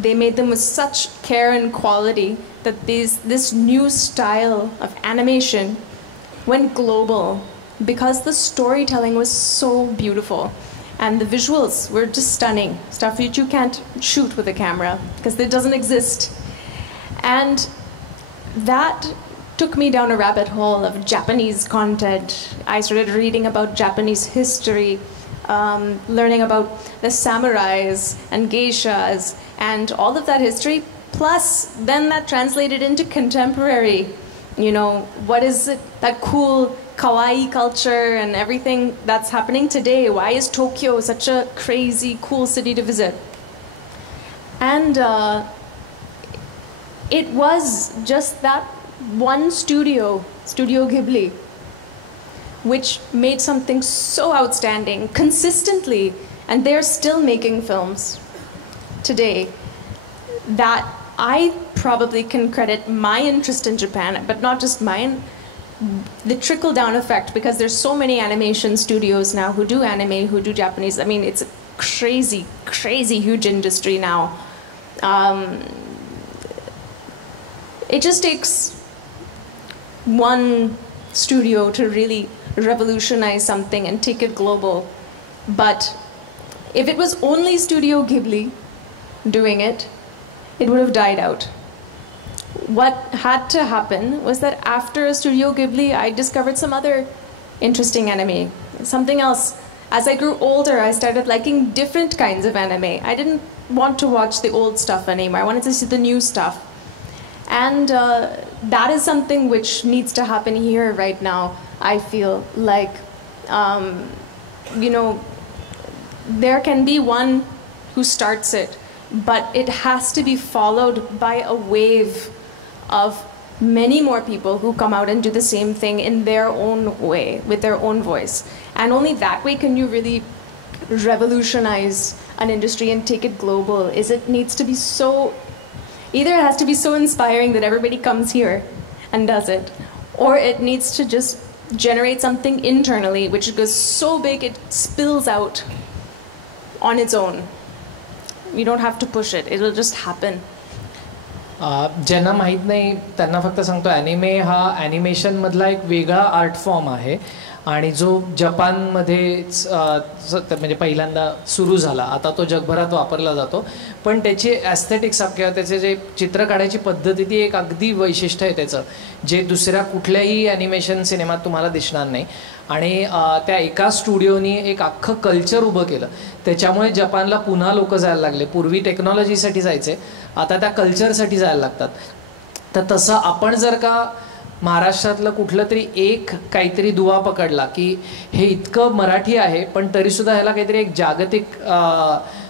They made them with such care and quality that this new style of animation went global because the storytelling was so beautiful and the visuals were just stunning, stuff that you can't shoot with a camera because it doesn't exist. And that took me down a rabbit hole of Japanese content. I started reading about Japanese history, learning about the samurais and geishas and all of that history, plus then that translated into contemporary, you know, what is it, that cool kawaii culture and everything that's happening today. Why is Tokyo such a crazy cool city to visit? And it was just that one studio, Studio Ghibli, which made something so outstanding consistently, and they're still making films today that I probably can credit my interest in Japan, but not just mine, the trickle down effect, because there's so many animation studios now who do anime, who do Japanese. I mean, it's a crazy, crazy huge industry now. It just takes one studio to really revolutionize something and take it global. But if it was only Studio Ghibli doing it, it would have died out. What had to happen was that after Studio Ghibli, I discovered some other interesting anime, something else. As I grew older, I started liking different kinds of anime. I didn't want to watch the old stuff anymore. I wanted to see the new stuff. And that is something which needs to happen here right now. I feel like, you know, there can be one who starts it, but it has to be followed by a wave of many more people who come out and do the same thing in their own way, with their own voice. And only that way can you really revolutionize an industry and take it global. It needs to be so, either it has to be so inspiring that everybody comes here and does it, or it needs to just generate something internally which goes so big it spills out on its own. You don't have to push it, it'll just happen. ज्यांना माहीत नाही त्यांना फक्त सांगतो, anime हा ॲनिमेशनमधला एक वेगळा art form आहे आणि जो जपानमध्येच म्हणजे पहिल्यांदा सुरू झाला. आता तो जगभरात वापरला जातो, पण त्याची ॲस्थेटिक्स किंवा त्याचे जे चित्र काढायची पद्धती ती एक अगदी वैशिष्ट्य आहे त्याचं, जे दुसऱ्या कुठल्याही ॲनिमेशन सिनेमात तुम्हाला दिसणार नाही. आणि त्या एका स्टुडिओनी एक अख्खं कल्चर उभं केलं. त्याच्यामुळे जपानला पुन्हा लोक जायला लागले. पूर्वी टेक्नॉलॉजीसाठी जायचे, आता त्या कल्चरसाठी जायला लागतात. तर तसं आपण जर का महाराष्ट्रातलं कुठलं तरी एक काहीतरी दुवा पकडला की हे इतकं मराठी आहे पण तरीसुद्धा ह्याला काहीतरी एक जागतिक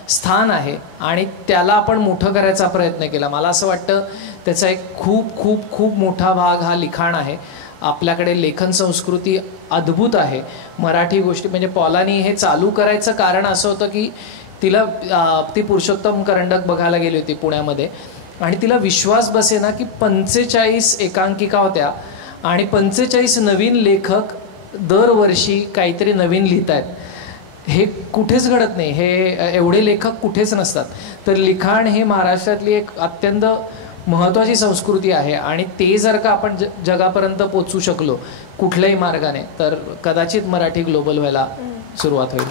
स्थान आहे आणि त्याला आपण मोठं करायचा प्रयत्न केला, मला असं वाटतं त्याचा एक खूप खूप खूप मोठा भाग हा लिखाण आहे. आपल्याकडे लेखन संस्कृती अद्भुत आहे. मराठी गोष्टी म्हणजे पॉलानी हे चालू करायचं कारण असं होतं की तिला ती पुरुषोत्तम करंडक बघायला गेली होती पुण्यामध्ये आणि तिला विश्वास बसे ना की 45 एकांकिका होत्या आणि 45 नवीन लेखक दरवर्षी काहीतरी नवीन लिहित आहेत. हे कुठेच घडत नाही, हे एवढे लेखक कुठेच नसतात. तर लिखाण हे महाराष्ट्रातली एक अत्यंत महत्त्वाची संस्कृती आहे आणि ते जर का आपण जगापर्यंत पोचू शकलो कुठल्याही मार्गाने तर कदाचित मराठी ग्लोबल व्हायला सुरुवात होईल.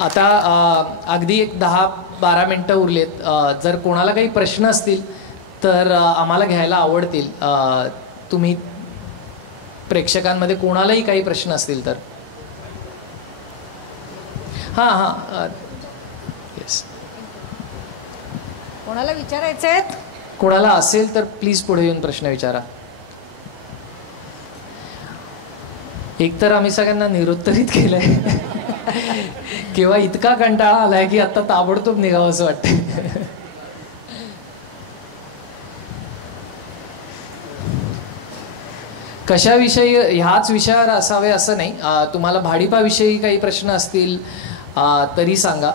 आता अगदी एक 10-12 मिनटं उरलेत. जर कोणाला काही प्रश्न असतील तर आम्हाला घ्यायला आवडतील. तुम्ही प्रेक्षकांमध्ये कोणालाही काही प्रश्न असतील तर. हां येस, कोणाला विचारायचे आहेत? कोणाला असेल तर प्लीज पुढे येऊन प्रश्न विचारा. एकतर आम्ही सगळ्यांना निरुत्तरित केलंय किंवा इतका कंटाळा आलाय की आता ताबडतोब निघावं असं वाटतं. कशाविषयी ह्याच विषयावर असावे असं नाही. तुम्हाला भाडीपाविषयी काही प्रश्न असतील तरी सांगा.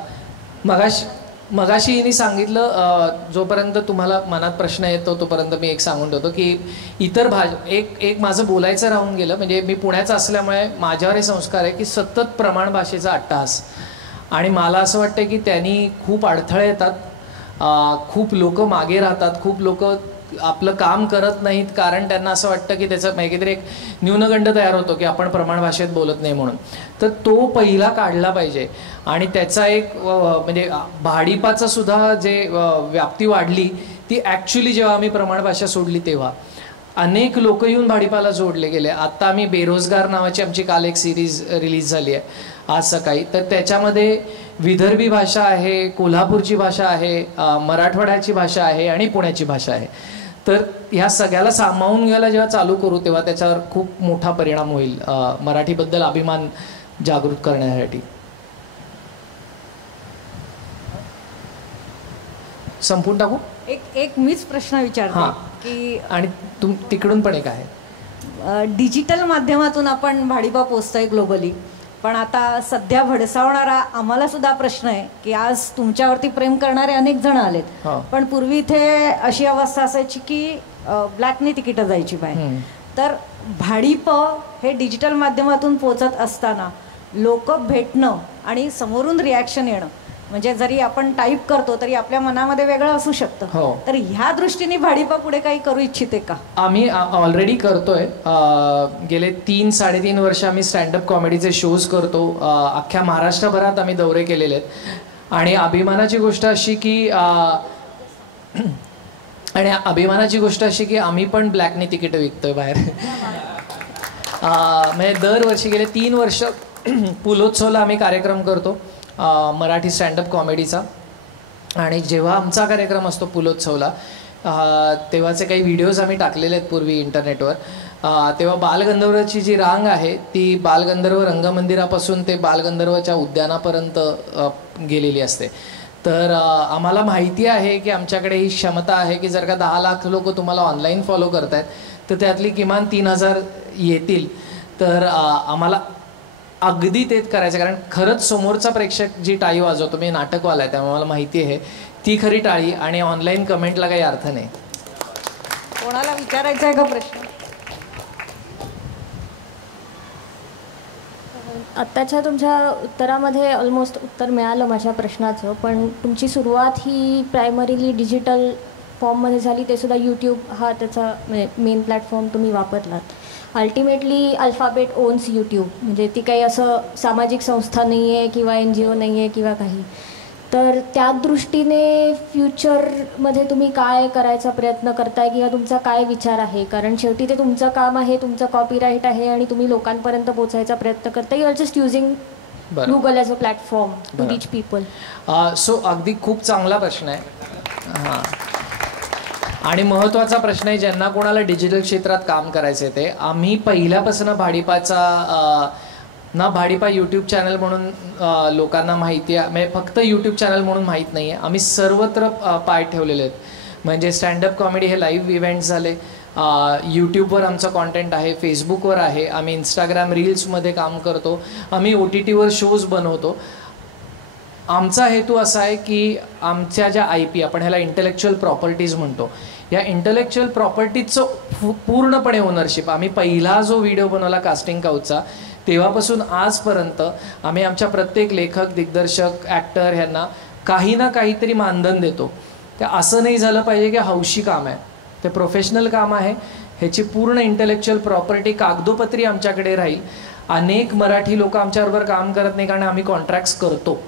मगाशी हिने सांगितलं, जोपर्यंत तुम्हाला मनात प्रश्न येतो तोपर्यंत मी एक सांगून ठेवतो की इतर एक माझं बोलायचं राहून गेलं. म्हणजे मी पुण्याचं असल्यामुळे माझ्यावर हे संस्कार आहे की सतत प्रमाण भाषेचा अट्टहास आणि मला असं वाटतं की त्यांनी खूप अडथळे येतात, खूप लोक मागे राहतात, खूप लोक आपलं काम करत नाहीत कारण त्यांना असं वाटतं की त्याचं काहीतरी एक न्यूनगंड तयार होतो की आपण प्रमाण भाषेत बोलत नाही म्हणून. तर तो पहिला काढला पाहिजे आणि त्याचा एक म्हणजे भाडीपाचं सुद्धा जे व्याप्ती वाढली ती ॲक्च्युली जेव्हा आम्ही प्रमाण भाषा सोडली तेव्हा अनेक लोक येऊन भाडीपाला जोडले गेले. आत्ता आम्ही बेरोजगार नावाची आमची काल एक सिरीज रिलीज झाली आहे आज सकाळी. तर त्याच्यामध्ये विदर्भी भाषा आहे, कोल्हापूरची भाषा आहे, मराठवाड्याची भाषा आहे आणि पुण्याची भाषा आहे. तर ह्या सगळ्याला सामावून घ्यायला जेव्हा चालू करू तेव्हा त्याच्यावर खूप मोठा परिणाम होईल मराठीबद्दल अभिमान जागृत करण्यासाठी. संपून टाकू? एक मीच प्रश्न विचारते की आणि तिकडून पण एक आहे. डिजिटल माध्यमातून आपण भाडीपा पोचतोय ग्लोबली, पण आता सध्या भडसावणारा आम्हाला सुद्धा प्रश्न आहे की आज तुमच्यावरती प्रेम करणारे अनेक जण आलेत, पण पूर्वी इथे अशी अवस्था असायची की ब्लॅकने तिकीटं जायची बाहेर. तर भाडीप हे डिजिटल माध्यमातून पोचत असताना लोक भेटणं आणि समोरून रिॲक्शन येणं, म्हणजे जरी आपण टाईप करतो तरी आपल्या मनामध्ये वेगळं असू शकतं. तर ह्या दृष्टीने भाडीपा पुढे काही करू इच्छिते का? आम्ही ऑलरेडी करतोय. गेले 3-3.5 वर्ष आम्ही स्टँडअप कॉमेडीचे शोज करतो. अख्ख्या महाराष्ट्रभरात आम्ही दौरे केलेले आहेत आणि अभिमानाची गोष्ट अशी की आम्ही पण ब्लॅकने तिकीट विकतोय बाहेर. म्हणजे दरवर्षी गेले 3 वर्ष पुलोत्सवला आम्ही कार्यक्रम करतो मराठी स्टँडअप कॉमेडीचा. आणि जेव्हा आमचा कार्यक्रम असतो पुलोत्सवला तेव्हाचे काही व्हिडिओज आम्ही टाकलेले आहेत पूर्वी इंटरनेटवर. तेव्हा बालगंधर्वची जी रांग आहे ती बालगंधर्व रंगमंदिरापासून ते बालगंधर्वच्या उद्यानापर्यंत गेलेली असते. तर आम्हाला माहिती आहे की आमच्याकडे ही क्षमता आहे की जर का 10 लाख लोक तुम्हाला ऑनलाईन फॉलो करतायत तर त्यातली किमान 3000 येतील. तर आम्हाला अगदी तेच करायचं, कारण खरंच समोरचा प्रेक्षक जी टाळी वाजवतो, मी नाटकवाला आहे त्यामुळे मला माहिती आहे ती खरी टाळी, आणि ऑनलाईन कमेंटला काही अर्थ नाही. कोणाला विचारायचा आहे का प्रश्न? आत्ताच्या तुमच्या उत्तरामध्ये ऑलमोस्ट उत्तर मिळालं माझ्या प्रश्नाचं, पण तुमची सुरुवात ही प्रायमरीली डिजिटल फॉर्ममध्ये झाली, ते सुद्धा यूट्यूब हा त्याचा म्हणजे मेन प्लॅटफॉर्म तुम्ही वापरलात. अल्टिमेटली अल्फाबेट ओन्स यूट्यूब, म्हणजे ती काही असं सामाजिक संस्था नाही आहे किंवा NGO नाही आहे किंवा काही. तर त्या दृष्टीने फ्युचरमध्ये तुम्ही काय करायचा प्रयत्न करताय किंवा तुमचा काय विचार आहे? कारण शेवटी ते तुमचं काम आहे, तुमचं कॉपीराईट आहे आणि तुम्ही लोकांपर्यंत पोहोचायचा प्रयत्न करताय. You are just using Google as a platform to reach people. So अगदी खूप चांगला प्रश्न आहे. हां, आणि महत्त्वाचा प्रश्न आहे ज्यांना कोणाला डिजिटल क्षेत्रात काम करायचं आहे ते. आम्ही पहिल्यापासून भाडिपाचा भाडिपा यूट्यूब चॅनल म्हणून लोकांना माहिती आहे, म्हणजे फक्त यूट्यूब चॅनल म्हणून माहीत नाही आहे. आम्ही सर्वत्र पाय ठेवलेले आहेत, म्हणजे स्टँडअप कॉमेडी हे लाईव्ह इव्हेंट्स झाले, यूट्यूबवर आमचं कॉन्टेंट आहे, फेसबुकवर आहे, आम्ही इंस्टाग्राम रील्समध्ये काम करतो, आम्ही OTTवर शोज बनवतो. आमचा हेतू असा आहे की आमच्या ज्या IP आपण ह्याला इंटेलेक्च्युअल प्रॉपर्टीज म्हणतो, या इंटेलेक्च्युअल प्रॉपर्टीजचं पूर्णपणे ओनरशिप. आम्ही पहिला जो व्हिडिओ बनवला कास्टिंग काउचचा तेव्हापासून आजपर्यंत आम्ही आमच्या प्रत्येक लेखक, दिग्दर्शक, ॲक्टर ह्यांना काही ना काहीतरी मानधन देतो. ते असं नाही झालं पाहिजे की हौशी काम आहे, ते प्रोफेशनल काम आहे. ह्याची पूर्ण इंटेलेक्च्युअल प्रॉपर्टी कागदोपत्री आमच्याकडे राहील. अनेक मराठी लोक आमच्याबरोबर काम करत नाही कारण आम्ही कॉन्ट्रॅक्ट्स करतो.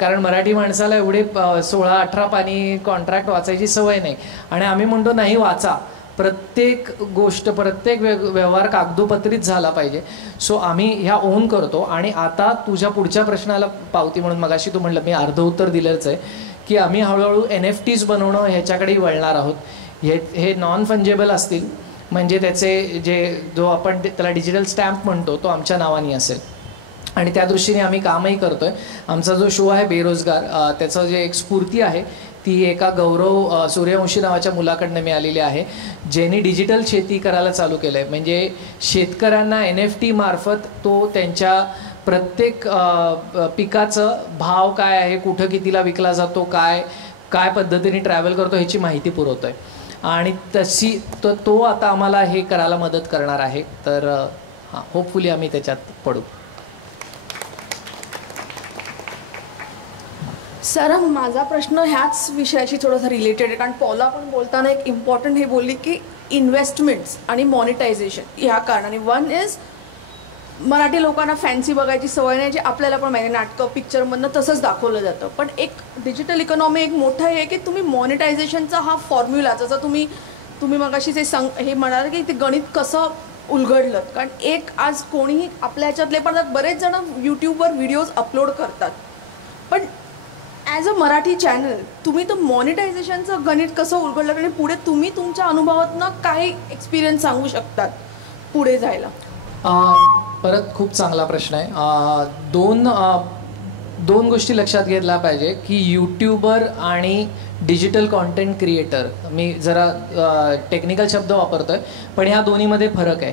कारण मराठी माणसाला एवढे 16-18 पानी कॉन्ट्रॅक्ट वाचायची सवय नाही, आणि आम्ही म्हणतो नाही वाचा, प्रत्येक गोष्ट, प्रत्येक व्यवहार कागदोपत्रीच झाला पाहिजे. सो आम्ही ह्या ओन करतो. आणि आता तुझ्या पुढच्या प्रश्नाला पावती म्हणून मगाशी तू म्हणलं, मी अर्ध उत्तर दिलंच आहे की आम्ही हळूहळू NFTs बनवणं ह्याच्याकडेही वळणार आहोत. हे नॉन फंजेबल असतील, म्हणजे त्याचे जो आपण त्याला डिजिटल स्टॅम्प म्हणतो तो आमच्या नावाने असेल, आणि त्या दृष्टीने आम्ही कामही करतो आहे. आमचा जो शो आहे बेरोजगार, त्याचं जे एक स्फूर्ती आहे ती एका गौरव सूर्यवंशी नावाच्या मुलाकडनं मिळालेली आहे, ज्यांनी डिजिटल शेती करायला चालू केलं आहे. म्हणजे शेतकऱ्यांना NFT मार्फत तो त्यांच्या प्रत्येक पिकाचं भाव काय आहे, कुठं कितीला विकला जातो, काय पद्धतीने ट्रॅव्हल करतो ह्याची माहिती पुरवतो आहे. आणि तशी तो आता आम्हाला हे करायला मदत करणार आहे. तर हां, होपफुली आम्ही त्याच्यात पडू. सर, माझा प्रश्न ह्याच विषयाशी थोडासा रिलेटेड आहे, कारण पॉला पण बोलताना एक इम्पॉर्टंट हे बोलली की इन्व्हेस्टमेंट्स आणि मॉनिटायझेशन ह्या कारणाने. वन इज मराठी लोकांना फॅन्सी बघायची सवय नाही, जे आपल्याला पण माहिती, नाटकं पिक्चरमधनं तसंच दाखवलं जातं. पण एक डिजिटल इकॉनॉमी एक मोठं हे की तुम्ही मॉनिटायझेशनचा हा फॉर्म्युला, जसं तुम्ही मगाशी हे म्हणाल की ते गणित कसं उलगडलं. कारण एक आज कोणीही आपल्या ह्याच्यातले पण बरेच जण यूट्यूबवर व्हिडिओज अपलोड करतात, पण ॲज अ मराठी चॅनल तुम्ही तर मॉनिटायझेशनचं गणित कसं उलगडलं, आणि पुढे तुम्ही तुमच्या अनुभवातनं काय एक्सपिरियन्स सांगू शकतात पुढे जायला? परत खूप चांगला प्रश्न आहे. दोन गोष्टी लक्षात घेतल्या पाहिजे की यूट्यूबर आणि डिजिटल कॉन्टेंट क्रिएटर, मी जरा टेक्निकल शब्द वापरतोय पण ह्या दोन्हीमध्ये फरक आहे.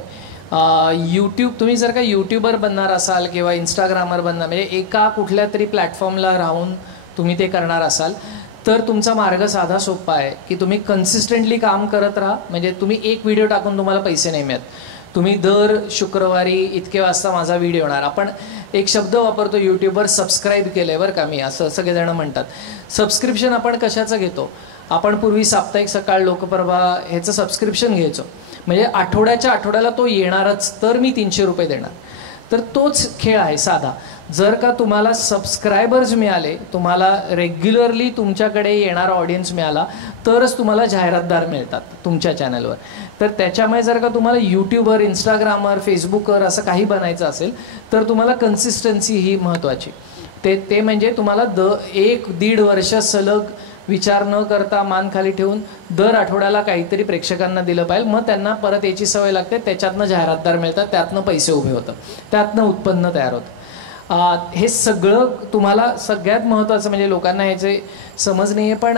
तुम्ही जर का यूट्यूबर बनणार असाल किंवा इंस्टाग्रामर बनणार, म्हणजे एका कुठल्या तरी प्लॅटफॉर्मला राहून तुम्ही ते करणार असाल तर तुमचा मार्ग साधा सोपा आहे की तुम्ही कन्सिस्टंटली काम करत राहा. म्हणजे तुम्ही एक व्हिडिओ टाकून तुम्हाला पैसे नाही मिळत, तुम्ही दर शुक्रवारी इतके वाजता माझा व्हिडिओ होणार. आपण एक शब्द वापरतो यूट्यूबवर, सबस्क्राईब केलं आहे बरं का मी, असं सगळेजण म्हणतात. सबस्क्रिप्शन आपण कशाचं घेतो? आपण पूर्वी साप्ताहिक, सकाळ, लोकप्रभा ह्याचं सबस्क्रिप्शन घ्यायचो, म्हणजे आठवड्याला तो येणारच, तर मी 300 रुपये देणार. तर तोच खेळ आहे साधा. जर का तुम्हाला सबस्क्रायबर्स मिळाले, तुम्हाला रेग्युलरली तुमच्याकडे येणारा ऑडियन्स मिळाला, तरच तुम्हाला जाहिरातदार मिळतात तुमच्या चॅनलवर. तर त्याच्यामुळे जर का तुम्हाला यूट्यूबर, इंस्टाग्रामर, फेसबुकवर असं काही बनायचं असेल तर तुम्हाला कन्सिस्टन्सी ही महत्त्वाची. ते म्हणजे तुम्हाला 1-1.5 वर्ष सलग विचार न करता मान खाली ठेवून दर आठवड्याला काहीतरी प्रेक्षकांना दिलं पाहिजे, मग त्यांना परत याची सवय लागते, त्याच्यातनं जाहिरातदार मिळतात, त्यातनं पैसे उभे होतात, त्यातनं उत्पन्न तयार होतं. हे सगळं तुम्हाला सगळ्यात महत्त्वाचं म्हणजे लोकांना ह्याचे समज नाही आहे, पण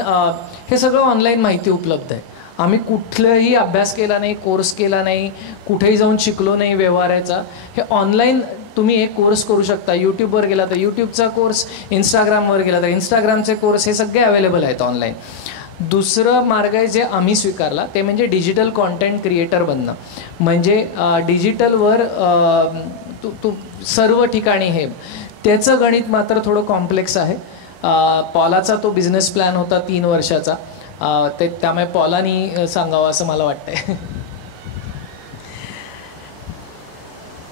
हे सगळं ऑनलाईन माहिती उपलब्ध आहे. आम्ही कुठलाही अभ्यास केला नाही, कोर्स केला नाही, कुठेही जाऊन शिकलो नाही व्यवहाराचा. हे ऑनलाईन तुम्ही एक कोर्स करू शकता. यूट्यूबवर गेला तर यूट्यूबचा कोर्स, इंस्टाग्रामवर गेला तर इंस्टाग्रामचे कोर्स, हे सगळे अवेलेबल आहेत ऑनलाईन. दुसरं मार्ग आहे जे आम्ही स्वीकारला ते म्हणजे डिजिटल कॉन्टेंट क्रिएटर बनणं. म्हणजे डिजिटलवर तू सर्व ठिकाणी हे, त्याचं गणित मात्र थोडं कॉम्प्लेक्स आहे. पॉलाचा तो बिझनेस प्लॅन होता 3 वर्षाचा, त्यामुळे पॉलानी सांगावं असं मला वाटतंय.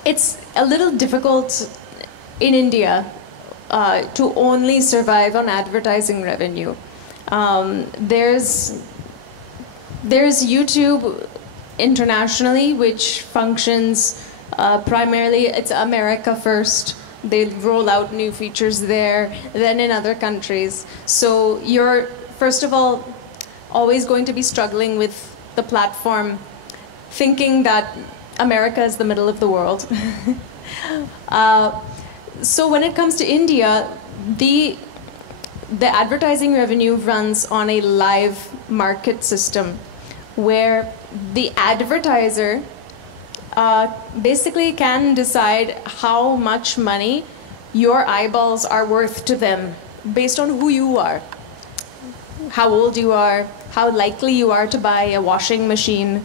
It's a little difficult in India to only survive on advertising revenue. There's YouTube internationally, which functions primarily, it's America first. They roll out new features there, then in other countries. So you're, first of all, always going to be struggling with the platform, thinking that America is the middle of the world. So when it comes to India, the advertising revenue runs on a live market system where the advertiser basically can decide how much money your eyeballs are worth to them based on who you are, how old you are, how likely you are to buy a washing machine,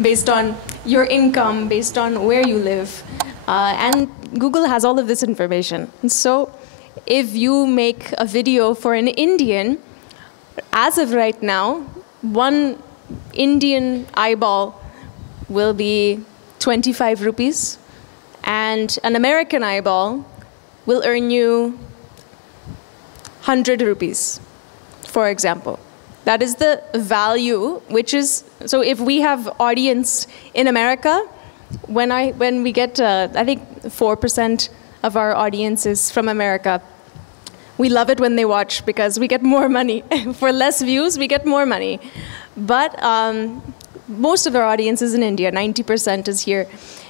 based on your income, based on where you live. And Google has all of this information. So if you make a video for an Indian, as of right now, one Indian eyeball will be 25 rupees, and an American eyeball will earn you 100 rupees, for example. That is the value, which is, so if we have audience in America, when we get, I think 4% of our audience is from America. We love it when they watch because we get more money. For less views, we get more money. But most of our audience is in India, 90% is here.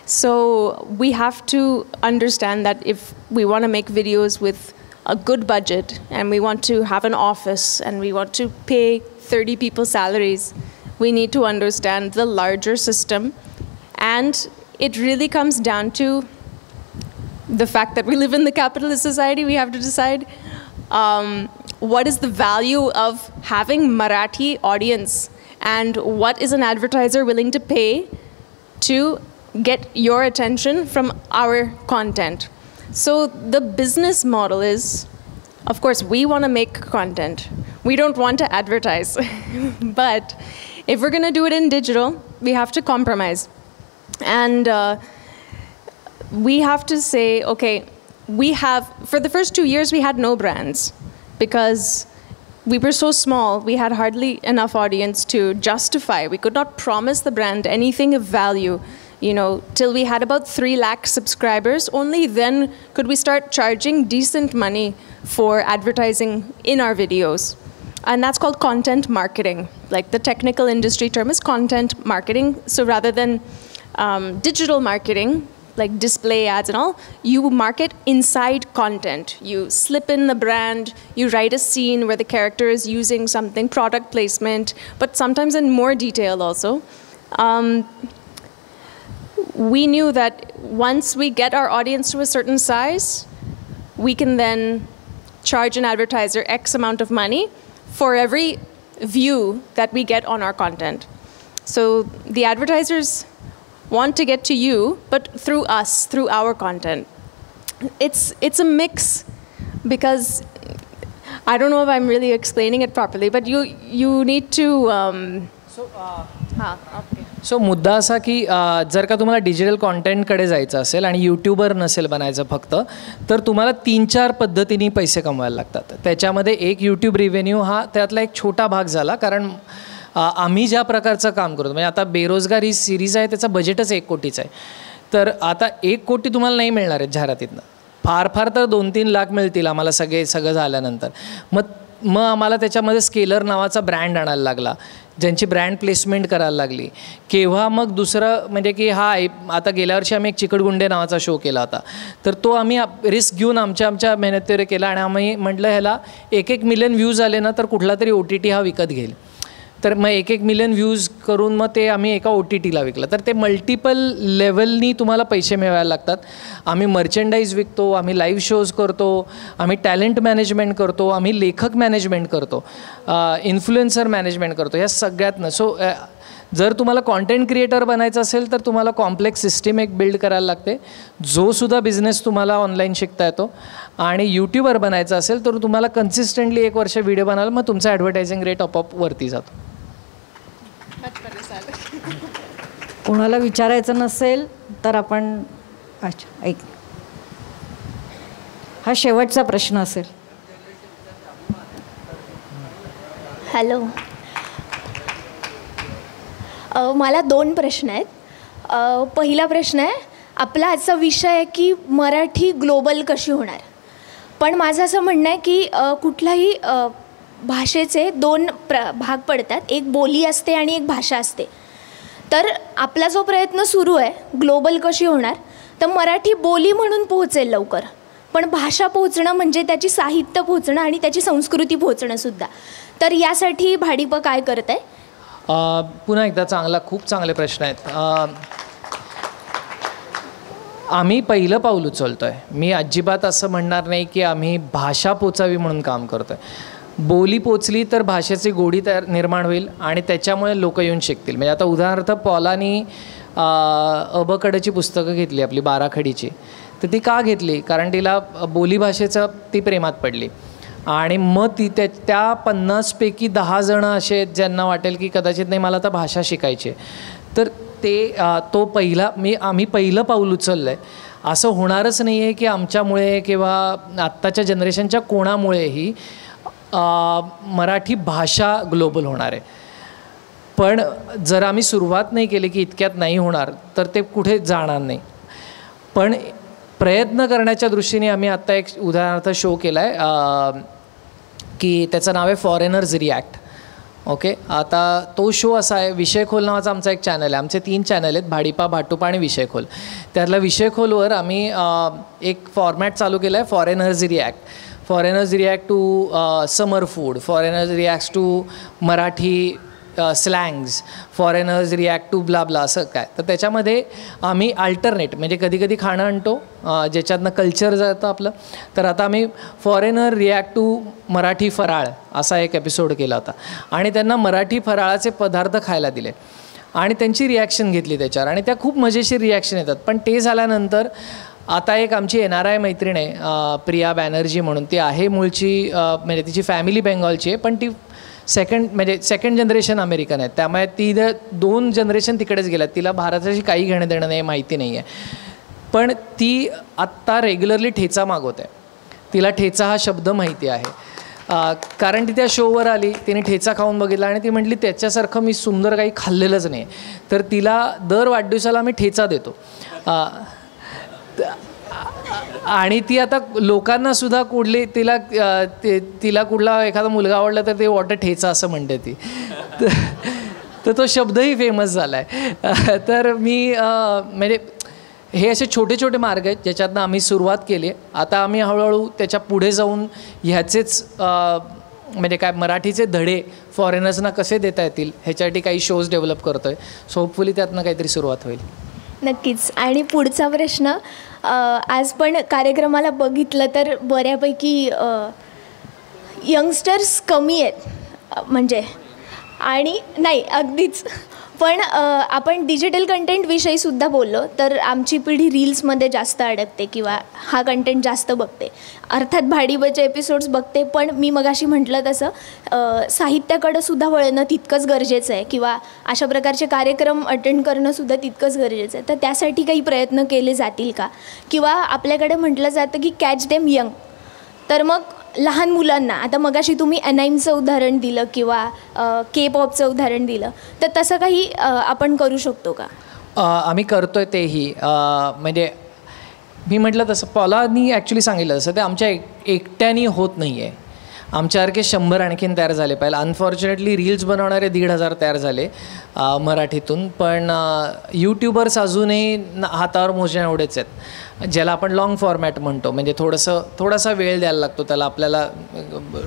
So we have to understand that if we want to make videos with a good budget and we want to have an office and we want to pay 30 people salaries, we need to understand the larger system. And it really comes down to the fact that we live in the capitalist society. We have to decide what is the value of having Marathi audience and what is an advertiser willing to pay to get your attention from our content. So the business model is, of course, we want to make content. We don't want to advertise. But if we're going to do it in digital, we have to compromise. And we have to say, okay, for the first 2 years, we had no brands because we were so small. We had hardly enough audience to justify. We could not promise the brand anything of value. Till we had about 3 lakh subscribers, only then could we start charging decent money for advertising in our videos. And that's called content marketing. Like the technical industry term is content marketing. So rather than digital marketing, like display ads and all, you market inside content. You slip in the brand, you write a scene where the character is using something, product placement, but sometimes in more detail also. We knew that once we get our audience to a certain size, we can then charge an advertiser X amount of money for every view that we get on our content. So the advertisers want to get to you, but through us, through our content. It's a mix because I don't know if I'm really explaining it properly, but you need to. So मुद्दा असा की जर का तुम्हाला digital कॉन्टेंटकडे जायचं असेल आणि YouTuber नसेल बनायचं फक्त, तर तुम्हाला 3-4 पद्धतीने पैसे कमवायला लागतात. त्याच्यामध्ये एक यूट्यूब रिव्हेन्यू हा त्यातला एक छोटा भाग झाला, कारण आम्ही ज्या प्रकारचं काम करतो, म्हणजे आता बेरोजगार ही सिरीज आहे, त्याचं बजेटच 1 कोटीचं आहे. तर आता 1 कोटी तुम्हाला नाही मिळणार आहेत जाहिरातीतनं. फार फार तर 2-3 लाख मिळतील आम्हाला सगळं झाल्यानंतर. मग आम्हाला त्याच्यामध्ये स्केलर नावाचा ब्रँड आणायला लागला, ज्यांची ब्रँड प्लेसमेंट करायला लागली. केव्हा मग दुसरं म्हणजे की आता गेल्या वर्षी आम्ही एक चिकटगुंडे नावाचा शो केला होता, तर तो आम्ही रिस्क घेऊन आमच्या मेहनतीवर केला आणि आम्ही म्हटलं ह्याला 1-1 मिलियन व्ह्यूज आले ना तर कुठला तरी OTT हा विकत घेईल. तर मग 1-1 मिलियन व्ह्यूज करून मग ते आम्ही एका OTTला विकलं. तर ते मल्टिपल लेवलनी तुम्हाला पैसे मिळवायला लागतात. आम्ही मर्चंडाईज विकतो, आम्ही लाईव्ह शोज करतो, आम्ही टॅलेंट मॅनेजमेंट करतो, आम्ही लेखक मॅनेजमेंट करतो, इन्फ्लुएन्सर मॅनेजमेंट करतो, ह्या सगळ्यातनं. सो जर तुम्हाला कॉन्टेंट क्रिएटर बनायचं असेल तर तुम्हाला कॉम्प्लेक्स सिस्टीम एक बिल्ड करायला लागते, जो सुद्धा बिझनेस तुम्हाला ऑनलाईन शिकता येतो. आणि यूट्यूबर बनायचं असेल तर तुम्हाला कन्सिस्टंटली 1 वर्ष व्हिडिओ बनाल, मग तुमचा ॲडव्हर्टायझिंग रेट आपोआप वरती जातो. कोणाला विचारायचं नसेल तर आपण अच्छा ऐक, हा शेवटचा प्रश्न असेल. हॅलो, मला 2 प्रश्न आहेत. पहिला प्रश्न आहे, आपला आजचा विषय आहे की मराठी ग्लोबल कशी होणार. पण माझं असं म्हणणं आहे की कुठल्याही भाषेचे 2 भाग पडतात, एक बोली असते आणि एक भाषा असते. तर आपला जो प्रयत्न सुरू आहे ग्लोबल कशी होणार, तर मराठी बोली म्हणून पोहोचेल लवकर, पण भाषा पोहोचणं म्हणजे त्याची साहित्य पोहोचणं आणि त्याची संस्कृती पोहोचणंसुद्धा. तर यासाठी भाडीपं काय करत आहे? पुन्हा एकदा खूप चांगले प्रश्न आहेत. आम्ही पहिलं पाऊल उचलतो आहे. मी अजिबात असं म्हणणार नाही की आम्ही भाषा पोचावी म्हणून काम करतो आहे. बोली पोचली तर भाषेची गोडी निर्माण होईल आणि त्याच्यामुळे लोक येऊन शिकतील. म्हणजे आता उदाहरणार्थ पॉलानी अबकडची पुस्तकं घेतली आपली 12 खडीची, तर ती का घेतली, कारण तिला बोलीभाषेचं ती प्रेमात पडली. आणि मग ती त्या 50पैकी 10 जणं असे आहेत ज्यांना वाटेल की कदाचित नाही मला आता भाषा शिकायची, तर आम्ही पहिलं पाऊल उचललं आहे. असं होणारच नाही आहे की आमच्यामुळे किंवा आत्ताच्या जनरेशनच्या कोणामुळेही मराठी भाषा ग्लोबल होणार आहे. पण जर आम्ही सुरुवात नाही केली की इतक्यात नाही होणार तर ते कुठे जाणार नाही. पण प्रयत्न करण्याच्या दृष्टीने आम्ही आत्ता एक उदाहरणार्थ शो केला आहे की त्याचं नाव आहे फॉरेनर्स रिॲक्ट. ओके, आता तो शो असा आहे, विषयखोल नावाचा आमचा एक चॅनल आहे. आमचे 3 चॅनल आहेत, भाडीपा, भाटुपा आणि विषयखोल. त्यातला विषयखोलवर आम्ही एक फॉर्मॅट चालू केला आहे, foreigners react. Foreigners react to summer food, foreigners reacts to Marathi slangs, foreigners react to blah असं काय. तर त्याच्यामध्ये आम्ही अल्टरनेट म्हणजे कधी खाणं आणतो ज्याच्यातनं कल्चर जातं आपलं. तर आता आम्ही फॉरेनर रिॲक्ट टू मराठी फराळ असा एक एपिसोड केला होता आणि त्यांना मराठी फराळाचे पदार्थ खायला दिले आणि त्यांची रिॲक्शन घेतली त्याच्यावर आणि त्या खूप मजेशीर रिॲक्शन येतात. पण ते झाल्यानंतर आता एक आमची NRI मैत्रीण आहे प्रिया बॅनर्जी म्हणून, ती आहे मूळची म्हणजे तिची फॅमिली बेंगॉलची आहे, पण ती सेकंड जनरेशन अमेरिकन आहेत. त्यामुळे ती 2 जनरेशन तिकडेच गेल्यात. तिला भारताशी काही घेणं देणं नाही, माहिती नाही आहे. पण ती आत्ता रेग्युलरली ठेचा मागवत आहे. तिला ठेचा हा शब्द माहिती आहे कारण ती त्या शोवर आली, तिने ठेचा खाऊन बघितला आणि ती म्हटली त्याच्यासारखं मी सुंदर काही खाल्लेलंच नाही. तर तिला दर वाढदिवसाला आम्ही ठेचा देतो आणि ती आता लोकांना सुद्धा तिला कुठला एखादा मुलगा आवडला तर ते वॉटर ठेचा असं म्हणते ती. तर तो शब्दही फेमस झाला आहे. तर मी म्हणजे हे असे छोटे छोटे मार्ग आहेत ज्याच्यातनं आम्ही सुरुवात केली आहे. आता आम्ही हळूहळू त्याच्या पुढे जाऊन ह्याचेच म्हणजे काय मराठीचे धडे फॉरेनर्सना कसे देता येतील ह्याच्यासाठी काही शोज डेव्हलप करतो आहे. सो होपफुली त्यातनं काहीतरी सुरुवात होईल. नक्कीच. आणि पुढचा प्रश्न, आज पण कार्यक्रमाला बघितलं तर बऱ्यापैकी यंगस्टर्स कमी आहेत म्हणजे, आणि नाही अगदीच, पण आपण डिजिटल कंटेंटविषयी सुद्धा बोललो तर आमची पिढी रील्समध्ये जास्त अडकते किंवा हा कंटेंट जास्त बघते. अर्थात भाडीबाचे एपिसोड्स बघते, पण मी मगाशी म्हटलं तसं साहित्याकडं सुद्धा वळणं तितकंच गरजेचं आहे किंवा अशा प्रकारचे कार्यक्रम अटेंड करणंसुद्धा तितकंच गरजेचं आहे. तर त्यासाठी काही प्रयत्न केले जातील का? किंवा आपल्याकडे म्हटलं जातं की कॅच देम यंग, तर मग लहान मुलांना, आता मगाशी तुम्ही अनाईमचं उदाहरण दिलं किंवा K-पॉपचं उदाहरण दिलं, तर तसं काही आपण करू शकतो का? आम्ही करतो आहे तेही. म्हणजे मी म्हटलं तसं पॉलानी ॲक्च्युली सांगितलं तसं ते आमच्या एकट्याने होत नाही आहे. आमच्यासारखे 100 आणखीन तयार झाले पाहिजे. अनफॉर्च्युनेटली रील्स बनवणारे 1,500 तयार झाले मराठीतून, पण यूट्यूबर्स अजूनही हातावर मोजण्या एवढेच आहेत, ज्याला आपण लाँग फॉर्मॅट म्हणतो. म्हणजे थोडासा वेळ द्यायला लागतो त्याला, आपल्याला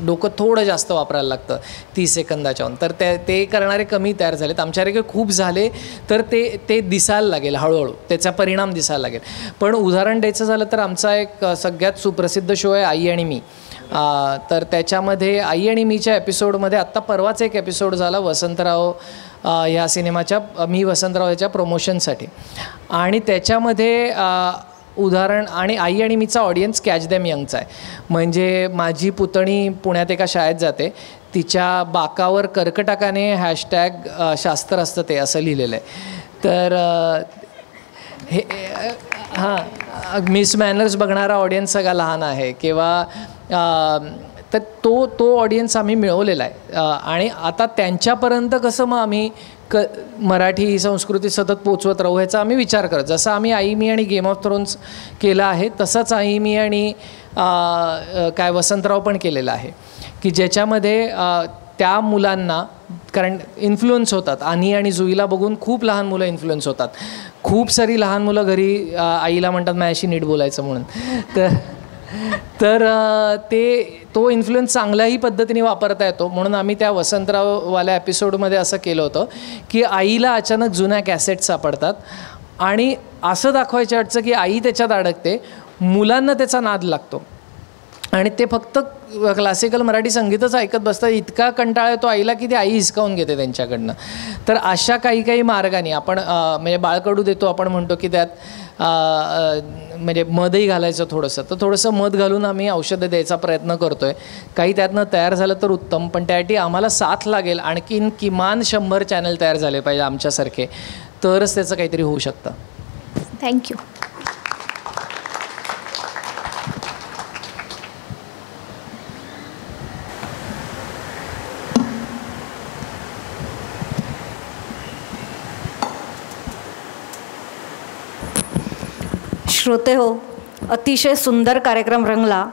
डोकं थोडं जास्त वापरायला लागतं 30 सेकंदाच्याहून. तर ते करणारे कमी तयार झालेत. आमच्यासारखे खूप झाले तर ते दिसायला लागेल, हळूहळू त्याचा परिणाम दिसायला लागेल. पण उदाहरण द्यायचं झालं तर आमचा एक सगळ्यात सुप्रसिद्ध शो आहे आई आणि मी. तर त्याच्यामध्ये आई आणि मीच्या एपिसोडमध्ये आत्ता परवाच एक एपिसोड झाला वसंतराव ह्या सिनेमाच्या, मी वसंतराव ह्याच्या प्रमोशनसाठी. आणि त्याच्यामध्ये उदाहरण, आणि आई आणि मीचा ऑडियन्स कॅच दॅम यंगचा आहे. म्हणजे माझी पुतणी पुण्यात एका शाळेत जाते, तिच्या बाकावर कर्कटाकाने हॅशटॅग शास्त्र असतं ते असं लिहिलेलं आहे. तर हे मिस मॅनर्स बघणारा ऑडियन्स सगळा लहान आहे किंवा तर तो ऑडियन्स आम्ही मिळवलेला आहे. आणि आता त्यांच्यापर्यंत कसं मग आम्ही मराठी संस्कृती सतत पोचवत राहू ह्याचा आम्ही विचार करत. जसं आम्ही आई मी आणि गेम ऑफ थ्रोन्स केलं आहे तसंच आई मी आणि काय वसंतराव पण केलेलं आहे, की ज्याच्यामध्ये त्या मुलांना, कारण इन्फ्लुअन्स होतात. आणि जुईला बघून खूप लहान मुलं इन्फ्लुअन्स होतात. खूप सारी लहान मुलं घरी आईला म्हणतात माझ्याशी नीट बोलायचं म्हणून. तर तो इन्फ्लुअन्स चांगल्याही पद्धतीने वापरता येतो. म्हणून आम्ही त्या वसंतराववाल्या एपिसोडमध्ये असं केलं होतं की आईला अचानक जुन्या कॅसेट सापडतात आणि असं दाखवायचं वाटतं की आई त्याच्यात अडकते, मुलांना त्याचा नाद लागतो आणि ते फक्त क्लासिकल मराठी संगीतच ऐकत बसतात. इतका कंटाळा येतो आईला की ती आई हिसकावून घेते त्यांच्याकडनं. तर अशा काही मार्गाने आपण म्हणजे बाळकडू देतो आपण म्हणतो की त्यात म्हणजे मधही घालायचं थोडंसं, तर थोडंसं मध घालून आम्ही औषधं द्यायचा प्रयत्न करतो आहे. काही त्यातनं तयार झालं तर उत्तम, पण त्यासाठी आम्हाला साथ लागेल. आणखीन किमान 100 चॅनल तयार झाले पाहिजे आमच्यासारखे, तरच त्याचं काहीतरी होऊ शकतं. थँक्यू. श्रोते हो, अतिशय सुंदर कार्यक्रम रंगला.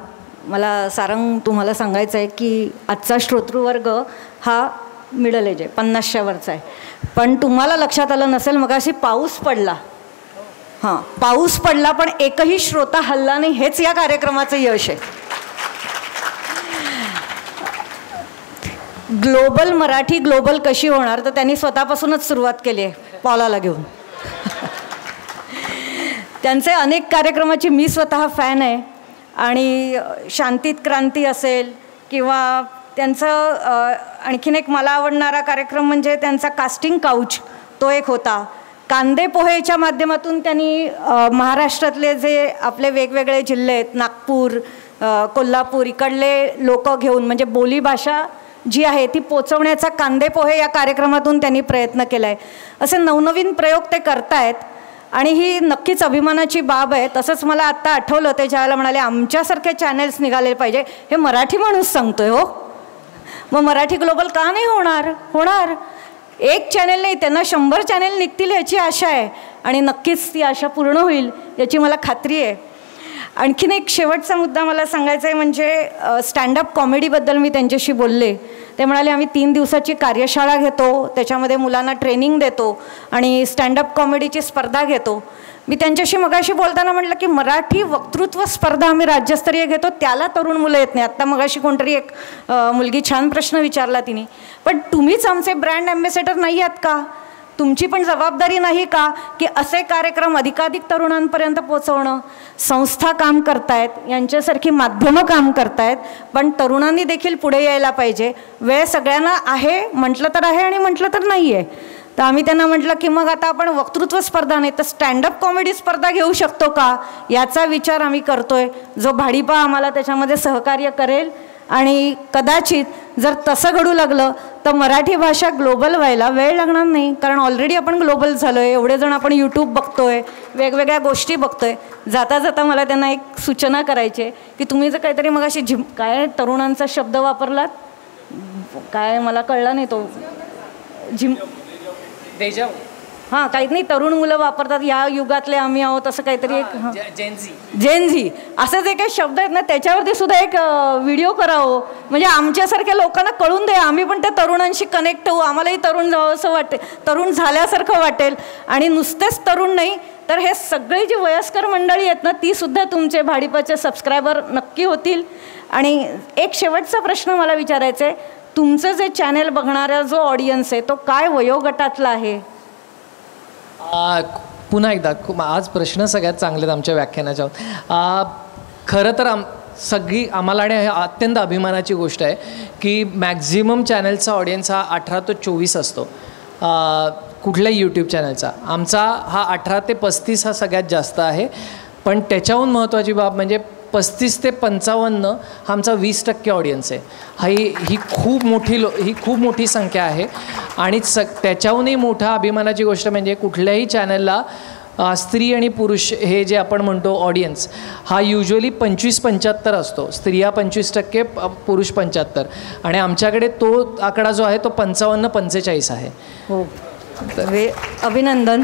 मला सारंग तुम्हाला सांगायचं आहे की आजचा श्रोतृवर्ग हा मिडल एज आहे, 50च्या वरचा आहे. पण तुम्हाला लक्षात आलं नसेल मगाशी पाऊस पडला. पाऊस पडला पण एकही श्रोता हल्ला नाही, हेच या कार्यक्रमाचं यश आहे. ग्लोबल मराठी ग्लोबल कशी होणार, तर त्यांनी स्वतःपासूनच सुरुवात केली आहे पॉलाला घेऊन. त्यांचे अनेक कार्यक्रमाची मी स्वतः फॅन आहे. आणि शांतीत क्रांती असेल किंवा त्यांचं आणखीन एक मला आवडणारा कार्यक्रम म्हणजे त्यांचा कास्टिंग काउच, तो एक होता. कांदे पोहेच्या माध्यमातून त्यांनी महाराष्ट्रातले जे आपले वेगवेगळे जिल्हे आहेत, नागपूर, कोल्हापूर, इकडले लोक घेऊन म्हणजे बोलीभाषा जी आहे ती पोचवण्याचा कांदे पोहे या कार्यक्रमातून त्यांनी प्रयत्न केला आहे. असे नवनवीन प्रयोग ते करतायत आणि ही नक्कीच अभिमानाची बाब आहे. तसंच मला आत्ता आठवलं ते ज्यावेळेला म्हणाले आमच्यासारखे चॅनेल्स निघाले पाहिजे, हे मराठी माणूस सांगतोय हो. मग मराठी ग्लोबल का नाही होणार. एक चॅनेल नाही, त्यांना 100 चॅनेल निघतील याची आशा आहे आणि नक्कीच ती आशा पूर्ण होईल याची मला खात्री आहे. आणखीन एक शेवटचा मुद्दा मला सांगायचा आहे, म्हणजे स्टँडअप कॉमेडीबद्दल मी त्यांच्याशी बोलले. ते म्हणाले आम्ही 3 दिवसाची कार्यशाळा घेतो, त्याच्यामध्ये मुलांना ट्रेनिंग देतो आणि स्टँडअप कॉमेडीची स्पर्धा घेतो. मी त्यांच्याशी मगाशी बोलताना म्हटलं की मराठी वक्तृत्व स्पर्धा आम्ही राज्यस्तरीय घेतो, त्याला तरुण मुलं येत नाही. आत्ता मगाशी कोणतरी एक मुलगी छान प्रश्न विचारला तिने, पण तुम्हीच आमचे ब्रँड ॲम्बॅसेडर नाही आहात का? तुमची पण जबाबदारी नाही का की असे कार्यक्रम अधिकाधिक तरुणांपर्यंत पोचवणं? संस्था काम करतायत, यांच्यासारखी माध्यमं काम करतायत, पण तरुणांनी देखील पुढे यायला पाहिजे. वेळ सगळ्यांना आहे, म्हटलं तर आहे आणि म्हटलं तर नाही आहे. तर आम्ही त्यांना म्हटलं की मग आता आपण वक्तृत्व स्पर्धा नाही तर स्टँडअप कॉमेडी स्पर्धा घेऊ शकतो का, याचा विचार आम्ही करतोय. जो भाडीपा आम्हाला त्याच्यामध्ये सहकार्य करेल आणि कदाचित जर तसं घडू लागलं तर मराठी भाषा ग्लोबल व्हायला वेळ लागणार नाही, कारण ऑलरेडी आपण ग्लोबल झालो आहे. एवढे जण आपण यूट्यूब बघतोय, वेगवेगळ्या गोष्टी बघतोय. जाता जाता मला त्यांना एक सूचना करायची आहे की तुम्ही जर काहीतरी मग अशी काय तरुणांचा शब्द वापरलात, काय मला कळला नाही तो, हां काही नाही, तरुण मुलं वापरतात, या युगातले आम्ही आहोत असं काहीतरी एक जेनझी असे जे काही शब्द आहेत ना त्याच्यावरती सुद्धा एक व्हिडिओ करावं, म्हणजे आमच्यासारख्या लोकांना कळून दे, आम्ही पण त्या तरुणांशी कनेक्ट होऊ, आम्हालाही तरुण जावं असं वाटेल, तरुण झाल्यासारखं वाटेल. आणि नुसतेच तरुण नाही तर हे सगळे जी वयस्कर मंडळी आहेत ना ती सुद्धा तुमचे भाडीपाचे सबस्क्रायबर नक्की होतील. आणि एक शेवटचा प्रश्न मला विचारायचा आहे, तुमचं जे चॅनेल बघणारा जो ऑडियन्स आहे तो काय वयोगटातला आहे? पुन्हा एकदा आज प्रश्न सगळ्यात चांगले आहेत आमच्या व्याख्यानाच्या. खरं तर सगळी आम्हाला आणि अत्यंत अभिमानाची गोष्ट आहे की मॅक्झिमम चॅनलचा ऑडियन्स हा 18 ते 24 असतो कुठल्याही यूट्यूब चॅनलचा. आमचा हा 18 ते 35 हा सगळ्यात जास्त आहे. पण त्याच्याहून महत्त्वाची बाब म्हणजे 35 ते 55 हा आमचा 20% ऑडियन्स आहे. ही खूप मोठी संख्या आहे. आणि त्याच्याहूनही मोठा अभिमानाची गोष्ट म्हणजे कुठल्याही चॅनलला स्त्री आणि पुरुष हे जे आपण म्हणतो ऑडियन्स हा युजली 25-75 असतो. स्त्रिया 25%, पुरुष 75, आणि आमच्याकडे तो आकडा जो आहे तो 55-45 आहे. हो, अभिनंदन.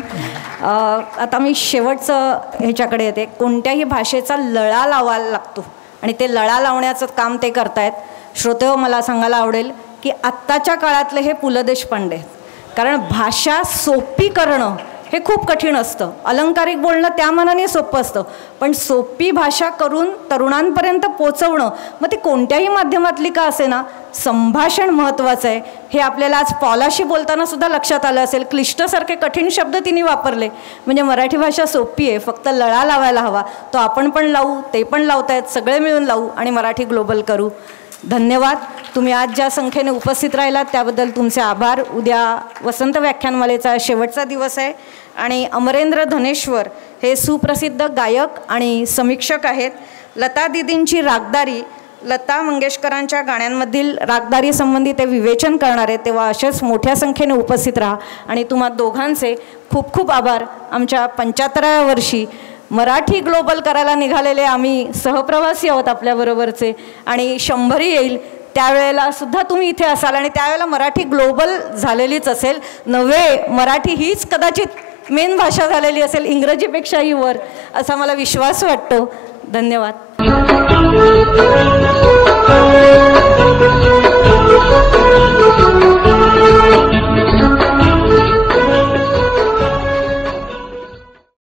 आता मी शेवटचं ह्याच्याकडे येते. कोणत्याही भाषेचा लळा लावायला लागतो आणि ते लळा लावण्याचं काम ते करतायत. श्रोतेहो, मला सांगायला आवडेल की आत्ताच्या काळातले हे पु ल देशपांडे, कारण भाषा सोपी करणं हे खूप कठीण असतं. अलंकारिक बोलणं त्या मनाने सोपं असतं, पण सोपी भाषा करून तरुणांपर्यंत पोचवणं, मग ती कोणत्याही माध्यमातली का असे ना, संभाषण महत्त्वाचं आहे. हे आपल्याला आज पॉलाशी बोलताना सुद्धा लक्षात आलं असेल. क्लिष्टसारखे कठीण शब्द तिने वापरले, म्हणजे मराठी भाषा सोपी आहे, फक्त लळा लावायला हवा. तो आपण पण लावू, ते पण लावतायत, सगळे मिळून लावू आणि मराठी ग्लोबल करू. धन्यवाद. तुम्ही आज ज्या संख्येने उपस्थित राहिलात त्याबद्दल तुमचे आभार. उद्या वसंत व्याख्यानमालेचा शेवटचा दिवस आहे आणि अमरेंद्र धनेश्वर हे सुप्रसिद्ध गायक आणि समीक्षक आहेत. लता दीदींची रागदारी, लता मंगेशकरांच्या गाण्यांमधील रागदारी संबंधी ते विवेचन करणार आहेत. तेव्हा अशाच मोठ्या संख्येने उपस्थित राहा. आणि तुम्हा दोघांचे खूप खूप आभार. आमच्या 75व्या वर्षी मराठी ग्लोबल करायला निघालेले आम्ही सहप्रवासी आहोत आपल्याबरोबरचे, आणि 100 येईल त्यावेळेला सुद्धा तुम्ही इथे असाल आणि त्यावेळेला मराठी ग्लोबल झालेलीच असेल. नव्हे, मराठी हीच कदाचित मेन भाषा झालेली असेल, इंग्रजीपेक्षाही वर, असा मला विश्वास वाटतो. धन्यवाद.